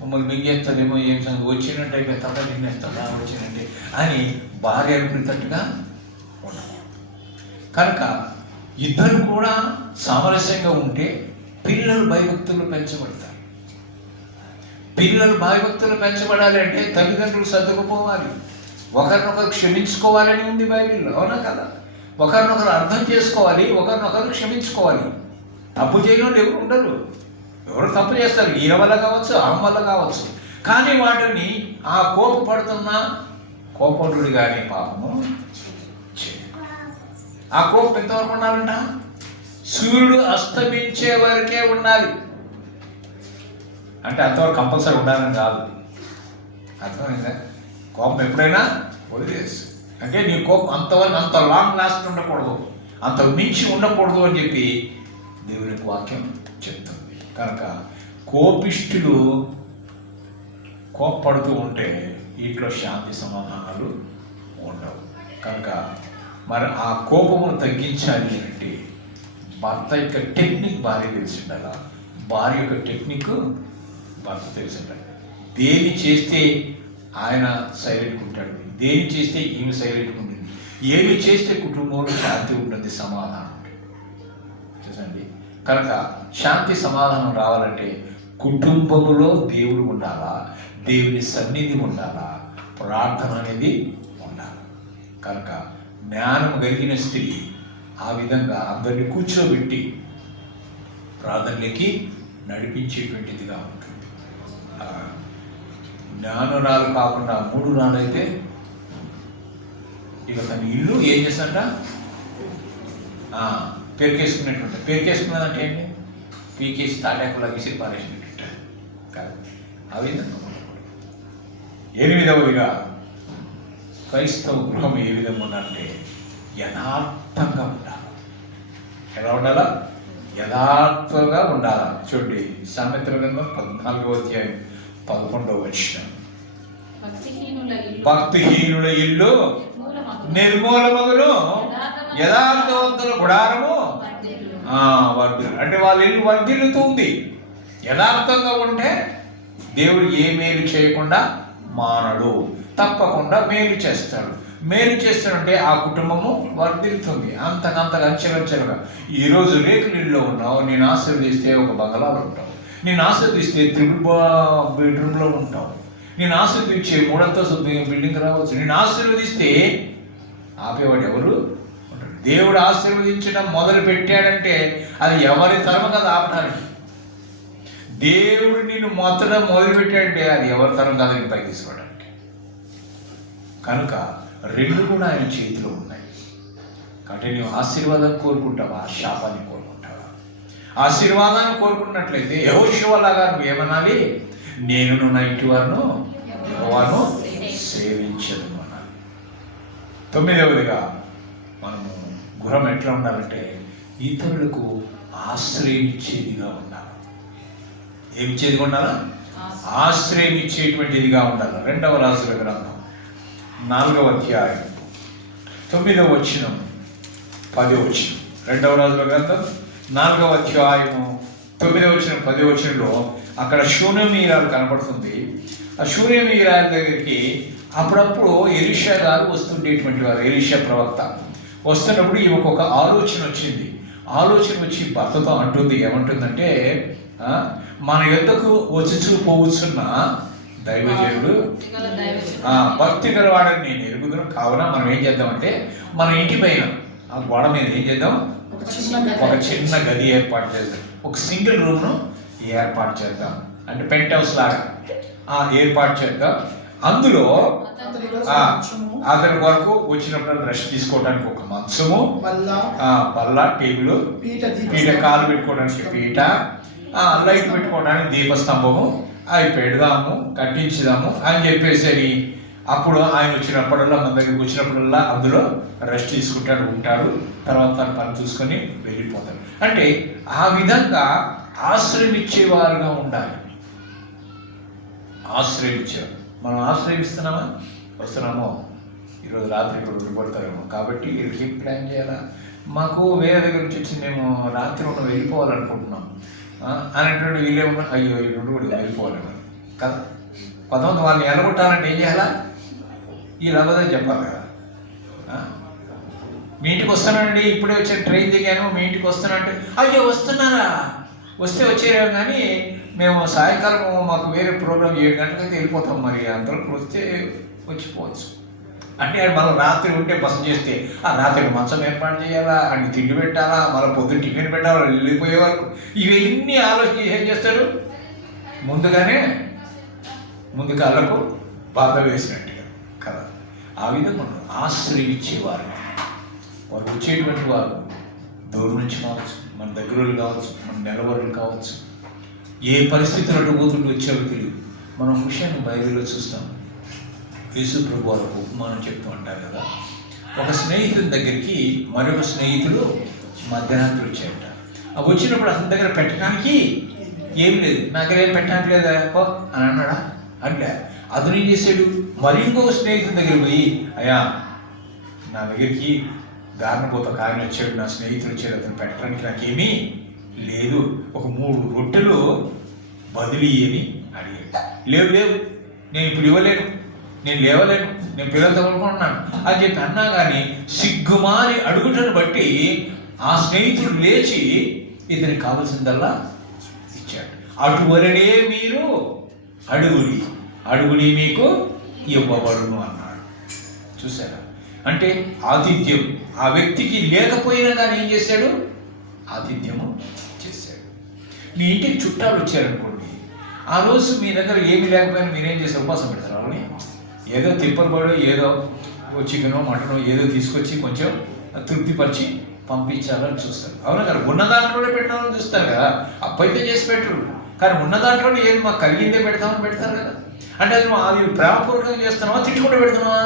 మమ్మల్ని మింగేస్తుందేమో, ఏం సంగతి వచ్చినట్టు అయిపోతుందా, నిన్నేస్తుందా వచ్చినట్టే అని భార్య అనుకునేటట్టుగా ఉండదు. కనుక ఇద్దరు కూడా సామరస్యంగా ఉంటే పిల్లలు భయభక్తులు పెంచబడతారు. పిల్లలు భయభక్తులు పెంచబడాలి అంటే తల్లిదండ్రులు సర్దుకుపోవాలి, ఒకరినొకరు క్షమించుకోవాలని ఉంది బైబిల్లో, అవునా కదా? ఒకరినొకరు అర్థం చేసుకోవాలి, ఒకరినొకరు క్షమించుకోవాలి. తప్పు చేయడం ఎవరు ఉండరు, ఎవరు తప్పు చేస్తారు, ఈయన వల్ల కావచ్చు, ఆమె వల్ల కావచ్చు. కానీ వాటిని ఆ కోపడుడు కానీ పాపము ఆ కోపం ఎంతవరకు ఉండాలంట? సూర్యుడు అస్తమించే వరకే ఉండాలి. అంటే అంతవరకు కంపల్సరీ ఉండాలని కాదు, అర్థమైందా? కోపం ఎప్పుడైనా వదిలేసి, అంటే నీ కోపం అంతవరకు అంత లాంగ్ లాస్ట్ ఉండకూడదు, అంత మించి ఉండకూడదు అని చెప్పి దేవుని వాక్యం చెప్తుంది. కనుక కోపిష్ఠులు కోప్పడుతూ ఉంటే ఇంట్లో శాంతి సమాధానాలు ఉండవు. కనుక మరి ఆ కోపమును తగ్గించాలి అంటే భర్త యొక్క టెక్నిక్ భార్య తెలిసి ఉండాలి, భార్య యొక్క టెక్నిక్ భర్త తెలిసి ఉండాలి. దేని చేస్తే ఆయన సైలెంట్గా ఉంటాడు, దేని చేస్తే ఈమె సైలెంట్గా ఉంటుంది, ఏమి చేస్తే కుటుంబంలో శాంతి ఉంటుంది, సమాధానం ఉంటుంది. చూసండి, కనుక శాంతి సమాధానం రావాలంటే కుటుంబములో దేవుడు ఉండాలా, దేవుని సన్నిధి ఉండాలా, ప్రార్థన అనేది ఉండాలి. కనుక జ్ఞానం కలిగిన స్త్రీ ఆ విధంగా అందరినీ కూర్చోబెట్టి ప్రార్థనలకి నడిపించేటువంటిదిగా ఉంటుంది. జ్ఞానురాలు కాకుండా 3 రాళ్ళైతే ఇక తన ఇల్లు ఏం చేస్తాడ, పేరుకేసుకున్నట్టుంటారు. పేరుకేసుకున్నదంటే ఏంటి? పీకేసి తాటాకులా విసిరి పారేసినట్టుంటారు కదా. ఆ విధంగా 8వదిగా క్రైస్తవ గృహం ఏ విధంగా ఉండాలంటే యథార్థంగా ఉండాలి. ఎలా ఉండాలా? యథార్థంగా ఉండాలా. చూడండి, సామెతల గ్రంథం 14వ అధ్యాయం 11వ వచనం, భక్తిహీనుల ఇల్లు నిర్మూలమగును, యథార్థవంతుల గుడారము వర్ధిల్లు. అంటే వాళ్ళ ఇల్లు వర్ధిల్లుతుంది. యథార్థంగా ఉంటే దేవుడు ఏ మేలు చేయకుండా మానడు, తప్పకుండా మేలు చేస్తాడు. మేలు చేస్తాడంటే ఆ కుటుంబము వర్ధిల్లుతుంది, అంతకంతగా అంచెలంచెలుగా. ఈరోజు రేకుల ఇల్లులో ఉన్నావు, నేను ఆశీర్వదిస్తే ఒక బంగళాలో ఉంటావు, నేను ఆశీర్వదిస్తే 3 బెడ్రూమ్లో ఉంటావు, నేను ఆశీర్వదించే 3 అంతస్తు బిల్డింగ్ రావచ్చు. నేను ఆశీర్వదిస్తే ఆపేవాడు ఎవరు? దేవుడు ఆశీర్వదించడం మొదలు పెట్టాడంటే అది ఎవరి తరమ కదా ఆపడానికి. దేవుడు నిన్ను మొత్తడం మొదలు పెట్టాడంటే అది ఎవరి తరం కాదు నేను పైకి తీసుకోవడానికి. కనుక 2 కూడా ఆయన చేతిలో ఉన్నాయి. కాబట్టి నువ్వు ఆశీర్వాదం కోరుకుంటావా, శాపాన్ని కోరుకుంటావా? ఆశీర్వాదాన్ని కోరుకున్నట్లయితే యెహోషువలాగా నువ్వు ఏమనాలి? నేను నా ఇంటి వారును యెహోవాను సేవించను అనాలి. 9వదిగా మనము గృహం ఎట్లా ఉండాలంటే ఇతరులకు ఆశ్రయం ఇచ్చేదిగా ఉండాలి. ఏమిచ్చేదిగా ఉండాలా? ఆశ్రయం ఇచ్చేటువంటిదిగా ఉండాలి. 2వ రాజుల గ్రంథం 4వ అధ్యాయం 9వ వచనం 10వ వచనం. 2వ రాజుల గ్రంథం 4వ అధ్యాయము 9వ వచనం 10వ వచనంలో అక్కడ శూనేమీయురాలు కనపడుతుంది. ఆ శూనేమీయురాలు దగ్గరికి అప్పుడప్పుడు ఎలీషా గారు వస్తుండేటువంటి వారు. ఎలీషా ప్రవక్త వస్తున్నప్పుడు ఈమెకు ఒక ఆలోచన వచ్చింది. ఆలోచన వచ్చి భర్తతో అంటుంది, ఏమంటుందంటే, మన యొద్దకు వచ్చి పోవచ్చున్న దైవజనుడు భక్తి గలవాడని నేను ఎరుగుదును, కావున మనం ఏం చేద్దామంటే మన ఇంటి పైన ఆ గోడ మీద ఏం చేద్దాం, ఒక చిన్న గది ఏర్పాటు చేద్దాం, ఒక సింగిల్ రూమ్ను ఏర్పాటు చేద్దాం, అంటే పెంట్ హౌస్ లాగా ఏర్పాటు చేద్దాం. అందులో అతని వరకు వచ్చినప్పుడు రెస్ట్ తీసుకోవడానికి ఒక మంచము, బల్ల, టేబుల్, పీట, కాలు పెట్టుకోవడానికి పీట, లైట్ పెట్టుకోవడానికి దీపస్తంభము అవి పెడదాము, కట్టించుదాము అని చెప్పేసి అప్పుడు ఆయన వచ్చినప్పుడల్లా, మన దగ్గరికి వచ్చినప్పుడల్లా అందులో రెస్ట్ తీసుకుంటాడు, ఉంటాడు, తర్వాత తన పని చూసుకొని వెళ్ళిపోతాడు. అంటే ఆ విధంగా ఆశ్రయించేవారుగా ఉండాలి. ఆశ్రయించారు. మనం ఆశ్రయిస్తున్నామా, వస్తున్నామో ఈరోజు రాత్రి ఇక్కడ ఉండిపోతారేమో, కాబట్టి వీళ్ళకి ఏం ప్లాన్ చేయాలా? మాకు వేరే దగ్గర నుంచి వచ్చి మేము రాత్రి ఉన్న వెళ్ళిపోవాలనుకుంటున్నాం అనేటువంటి వీళ్ళేమన్నా అయ్యో ఈ 2 కూడా వెళ్ళిపోవాలేమో కదా. కొంతమంది వాళ్ళని ఎలగొట్టాలంటే ఏం చేయాలా? ఈ అబద్ధం చెప్పాలి కదా. మీ ఇంటికి వస్తానండి, ఇప్పుడే వచ్చాను, ట్రైన్ దిగాను, మీ ఇంటికి వస్తానంటే అయ్యో వస్తున్నారా, వస్తే వచ్చేరేమో కానీ మేము సాయంకాలం మాకు వేరే ప్రోగ్రామ్ 7 గంటలకైతే వెళ్ళిపోతాం, మరి అంతవరకు వస్తే వచ్చిపోవచ్చు అంటే మనం రాత్రి ఉంటే బస చేస్తే ఆ రాత్రి మంచం ఏర్పాటు చేయాలా, అడిగి తిండి పెట్టాలా, మళ్ళీ పొద్దున్న టిఫిన్ పెట్టాలా, వెళ్ళిపోయే వరకు ఇవన్నీ ఆలోచన ఏం చేస్తాడు, ముందు కాళ్ళకు బాధ వేసినట్టుగా కదా. ఆ విధంగా ఆశ్రయించేవారు, వారు వచ్చేటువంటి వారు దూరం నుంచి కావచ్చు, మన దగ్గరలు కావచ్చు, మన నెలవరులు కావచ్చు, ఏ పరిస్థితులు అడ్డుపోతుంటే వచ్చేవి తెలియదు. మనం విషయాన్ని బైబిల్లో చూస్తాం. యేసు ప్రభు వారు ఉపమానం చెప్తూ ఉంటారు కదా, ఒక స్నేహితుడి దగ్గరికి మరొక స్నేహితుడు మధ్యాహ్నం వచ్చాయట. అవి వచ్చినప్పుడు అతని దగ్గర పెట్టడానికి ఏం లేదు, నా దగ్గర ఏం పెట్టడానికి లేదా అని అన్నాడా అంటే అతను ఏం చేశాడు, మరి ఇంకొక స్నేహితుడి దగ్గర పోయి అయ్యా నా దగ్గరికి దారినపోత కాయన వచ్చాడు, నా స్నేహితుడు వచ్చాడు, అతను పెట్టడానికి నాకేమీ లేదు, ఒక 3 రొట్టెలు బదిలీ అని అడిగాడు. లేవు నేను ఇప్పుడు ఇవ్వలేను, నేను లేవలేను, నేను పిల్లలతో కొనుక్కుంటున్నాను అని చెప్పి అన్నా కానీ సిగ్గుమాని అడుగుటను బట్టి ఆ స్నేహితుడు లేచి ఇతనికి కావాల్సిందల్లా ఇచ్చాడు. అటువలనే మీరు అడుగుడి మీకు ఇవ్వబడును అన్నాడు. చూసారా, అంటే ఆతిథ్యం ఆ వ్యక్తికి లేకపోయినా కానీ ఏం చేశాడు, ఆతిథ్యము చేశాడు. మీ ఇంటికి చుట్టాలు వచ్చారనుకోండి, ఆ రోజు మీ దగ్గర ఏమి లేకపోయినా మీరేం చేస్తారు, ఉపవాసం పెడతారు. వాళ్ళని ఏదో తిప్పలు పడో ఏదో చికెనో మటనో ఏదో తీసుకొచ్చి కొంచెం తృప్తిపరిచి పంపించాలని చూస్తారు. అవునా కదా, ఉన్న దాంట్లోనే పెట్టాలని చూస్తారు కదా, అప్పైతే చేసి పెట్టరు, కానీ ఉన్న దాంట్లోనే ఏది మాకు కలిగిందే పెడతామని పెడతారు కదా. అంటే అది ప్రేమపూర్వకంగా చేస్తున్నావా, తిట్టుకుంటూ పెడుతున్నావా,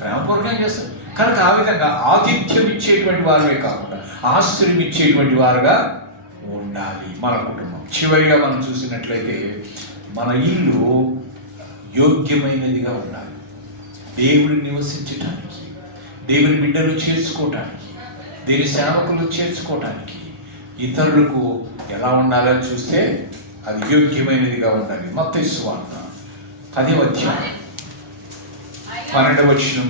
ప్రేమపూర్వకంగా చేస్తారు. కనుక ఆ విధంగా ఆతిథ్యం ఇచ్చేటువంటి వారే కాకుండా ఆశ్రయం ఇచ్చేటువంటి వారుగా ఉండాలి మన కుటుంబం. చివరిగా మనం చూసినట్లయితే మన ఇల్లు యోగ్యమైనదిగా ఉండాలి, దేవుడిని నివసించటానికి, దేవుని బిడ్డలు చేర్చుకోవటానికి, దేవుని సేవకులు చేర్చుకోవటానికి, ఇతరులకు ఎలా ఉండాలని చూస్తే అది యోగ్యమైనదిగా ఉండాలి. మత్తయి సువార్త 10వ అధ్యాయం 12వ వచనం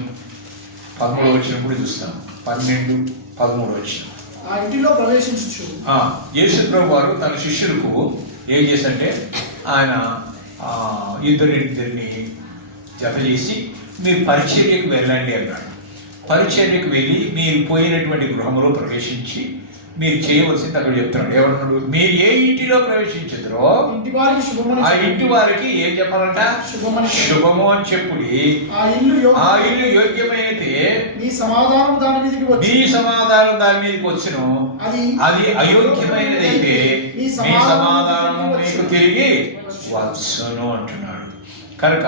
13వ వచనం కూడా చూస్తాం. 12, 13వ వచనం. ఆ ఇంటిలో ప్రవేశించు యేసు ప్రభు వారు తన శిష్యులకు ఏం చేశారంటే ఆయన ఇద్దరిని జత చేసి మీరు పరిచర్యకు వెళ్ళండి అన్నాడు. పరిచర్యకు వెళ్ళి మీరు పోయినటువంటి గృహంలో ప్రవేశించి మీరు చేయవలసింది అక్కడ చెప్తున్నాడు. ఏమన్నాడు, మీరు ఏ ఇంటిలో ప్రవేశించదురో ఆ ఇంటి వారికి ఏం చెప్పాలంట, శుభము అని చెప్పుడి. ఆ ఇల్లు యోగ్యమైనది, మీ సమాధానం దాని మీదకి వచ్చును. అది అయోగ్యమైనది అయితే మీ సమాధానము మీకు తిరిగి వచ్చును అంటున్నాడు. కనుక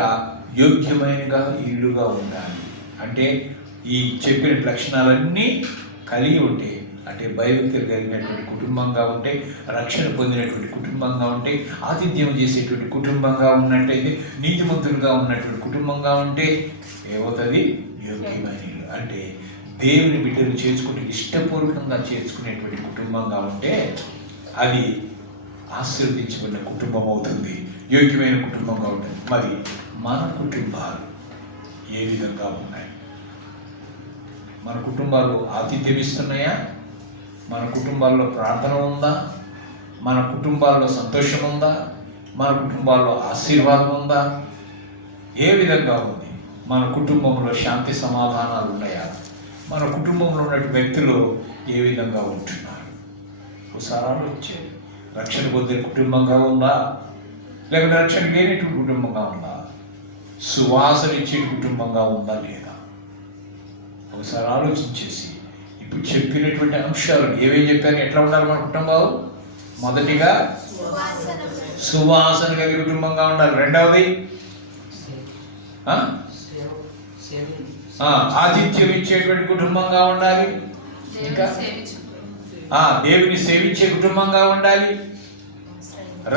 యోగ్యమైనగా ఇల్లుగా ఉండాలి అంటే ఈ చెప్పిన లక్షణాలన్నీ కలిగి ఉంటే, అంటే బైబిల్ కలిగినటువంటి కుటుంబంగా ఉంటే, రక్షణ పొందినటువంటి కుటుంబంగా ఉంటే, ఆతిథ్యం చేసేటువంటి కుటుంబంగా ఉన్నట్టయితే, నీతిమంతులుగా ఉన్నటువంటి కుటుంబంగా ఉంటే ఏమవుతుంది, యోగ్యమైన ఇల్లు. అంటే దేవుని బిడ్డలు చేర్చుకుంటే, ఇష్టపూర్వకంగా చేర్చుకునేటువంటి కుటుంబంగా ఉంటే అది ఆశీర్వదించబడిన కుటుంబం అవుతుంది, యోగ్యమైన కుటుంబంగా ఉంటుంది. మరి మన కుటుంబాలు ఏ విధంగా ఉన్నాయి? మన కుటుంబాలు ఆతిథ్యం ఇస్తున్నాయా? మన కుటుంబాల్లో ప్రార్థన ఉందా? మన కుటుంబాల్లో సంతోషం ఉందా? మన కుటుంబాల్లో ఆశీర్వాదం ఉందా? ఏ విధంగా ఉంది? మన కుటుంబంలో శాంతి సమాధానాలు ఉన్నాయా? మన కుటుంబంలో ఉన్న వ్యక్తులు ఏ విధంగా ఉంటున్నారు? ఒకసారి ఆలోచించేది. రక్షణ పొందిన కుటుంబంగా ఉందా, లేకపోతే రక్షణ లేనటువంటి కుటుంబంగా ఉందా? సువాసన ఇచ్చే కుటుంబంగా ఉందా లేదా? ఒకసారి ఆలోచించేసి ఇప్పుడు చెప్పినటువంటి అంశాలు ఏవేం చెప్పారు, ఎట్లా ఉండాలి మన కుటుంబాలు? మొదటిగా సువాసన కలిగిన కుటుంబంగా ఉండాలి. రెండవది ఆతిథ్యం ఇచ్చేటువంటి కుటుంబంగా ఉండాలి. ఇంకా దేవుని సేవించే కుటుంబంగా ఉండాలి.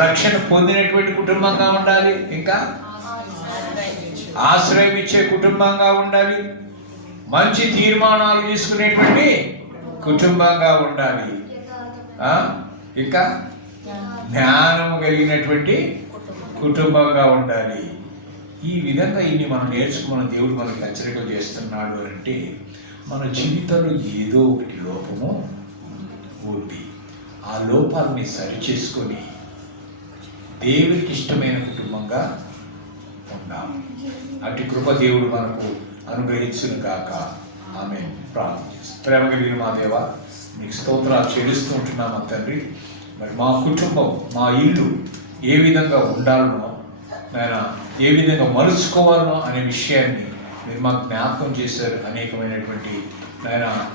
రక్షణ పొందినటువంటి కుటుంబంగా ఉండాలి. ఇంకా ఆశ్రయం ఇచ్చే కుటుంబంగా ఉండాలి. మంచి తీర్మానాలు తీసుకునేటువంటి కుటుంబంగా ఉండాలి. ఇంకా జ్ఞానము కలిగినటువంటి కుటుంబంగా ఉండాలి. ఈ విధంగా ఇన్ని మనం నేర్చుకున్న దేవుడు మనకి హెచ్చరికలు చేస్తున్నాడు అంటే మన జీవితంలో ఏదో ఒకటి లోపము ఉంది. ఆ లోపాలని సరిచేసుకొని దేవునికి ఇష్టమైన కుటుంబంగా ఉండాలి. అటు కృప దేవుడు మనకు అనుగ్రహించును గాక. ఆమె ప్రార్థన చేస్తాం. ప్రేమ కలిగిన మా దేవ, నీకు స్తోత్రాలు చెల్లిస్తూ ఉంటున్నామా తండ్రి. మరి మా కుటుంబం, మా ఇల్లు ఏ విధంగా ఉండాలనో, ఆయన ఏ విధంగా మలుచుకోవాలనో అనే విషయాన్ని మీరు మాకు జ్ఞాపకం చేశారు. అనేకమైనటువంటి ఆయన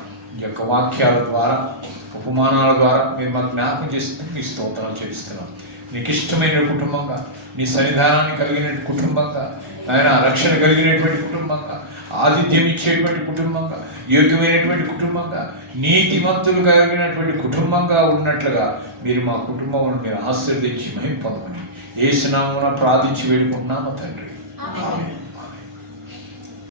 యొక్క వాక్యాల ద్వారా, ఉపమానాల ద్వారా మీరు మాకు జ్ఞాపకం చేస్తూ మీ స్తోత్రాలు చెల్లిస్తున్నాం. నీకు ఇష్టమైన కుటుంబంగా, నీ సన్నిధానాన్ని కలిగిన కుటుంబంగా, ఆయన రక్షణ కలిగినటువంటి కుటుంబంగా, ఆతిథ్యం ఇచ్చేటువంటి కుటుంబంగా, యోగ్యమైనటువంటి కుటుంబంగా, నీతిమంతులు కలిగినటువంటి కుటుంబంగా ఉన్నట్లుగా మీరు మా కుటుంబమును మీరు ఆశీర్వదించి మహిమ పొందమని యేసు నామమున ప్రార్థించి వేడుకుంటున్నాము తండ్రి. ఆమేన్.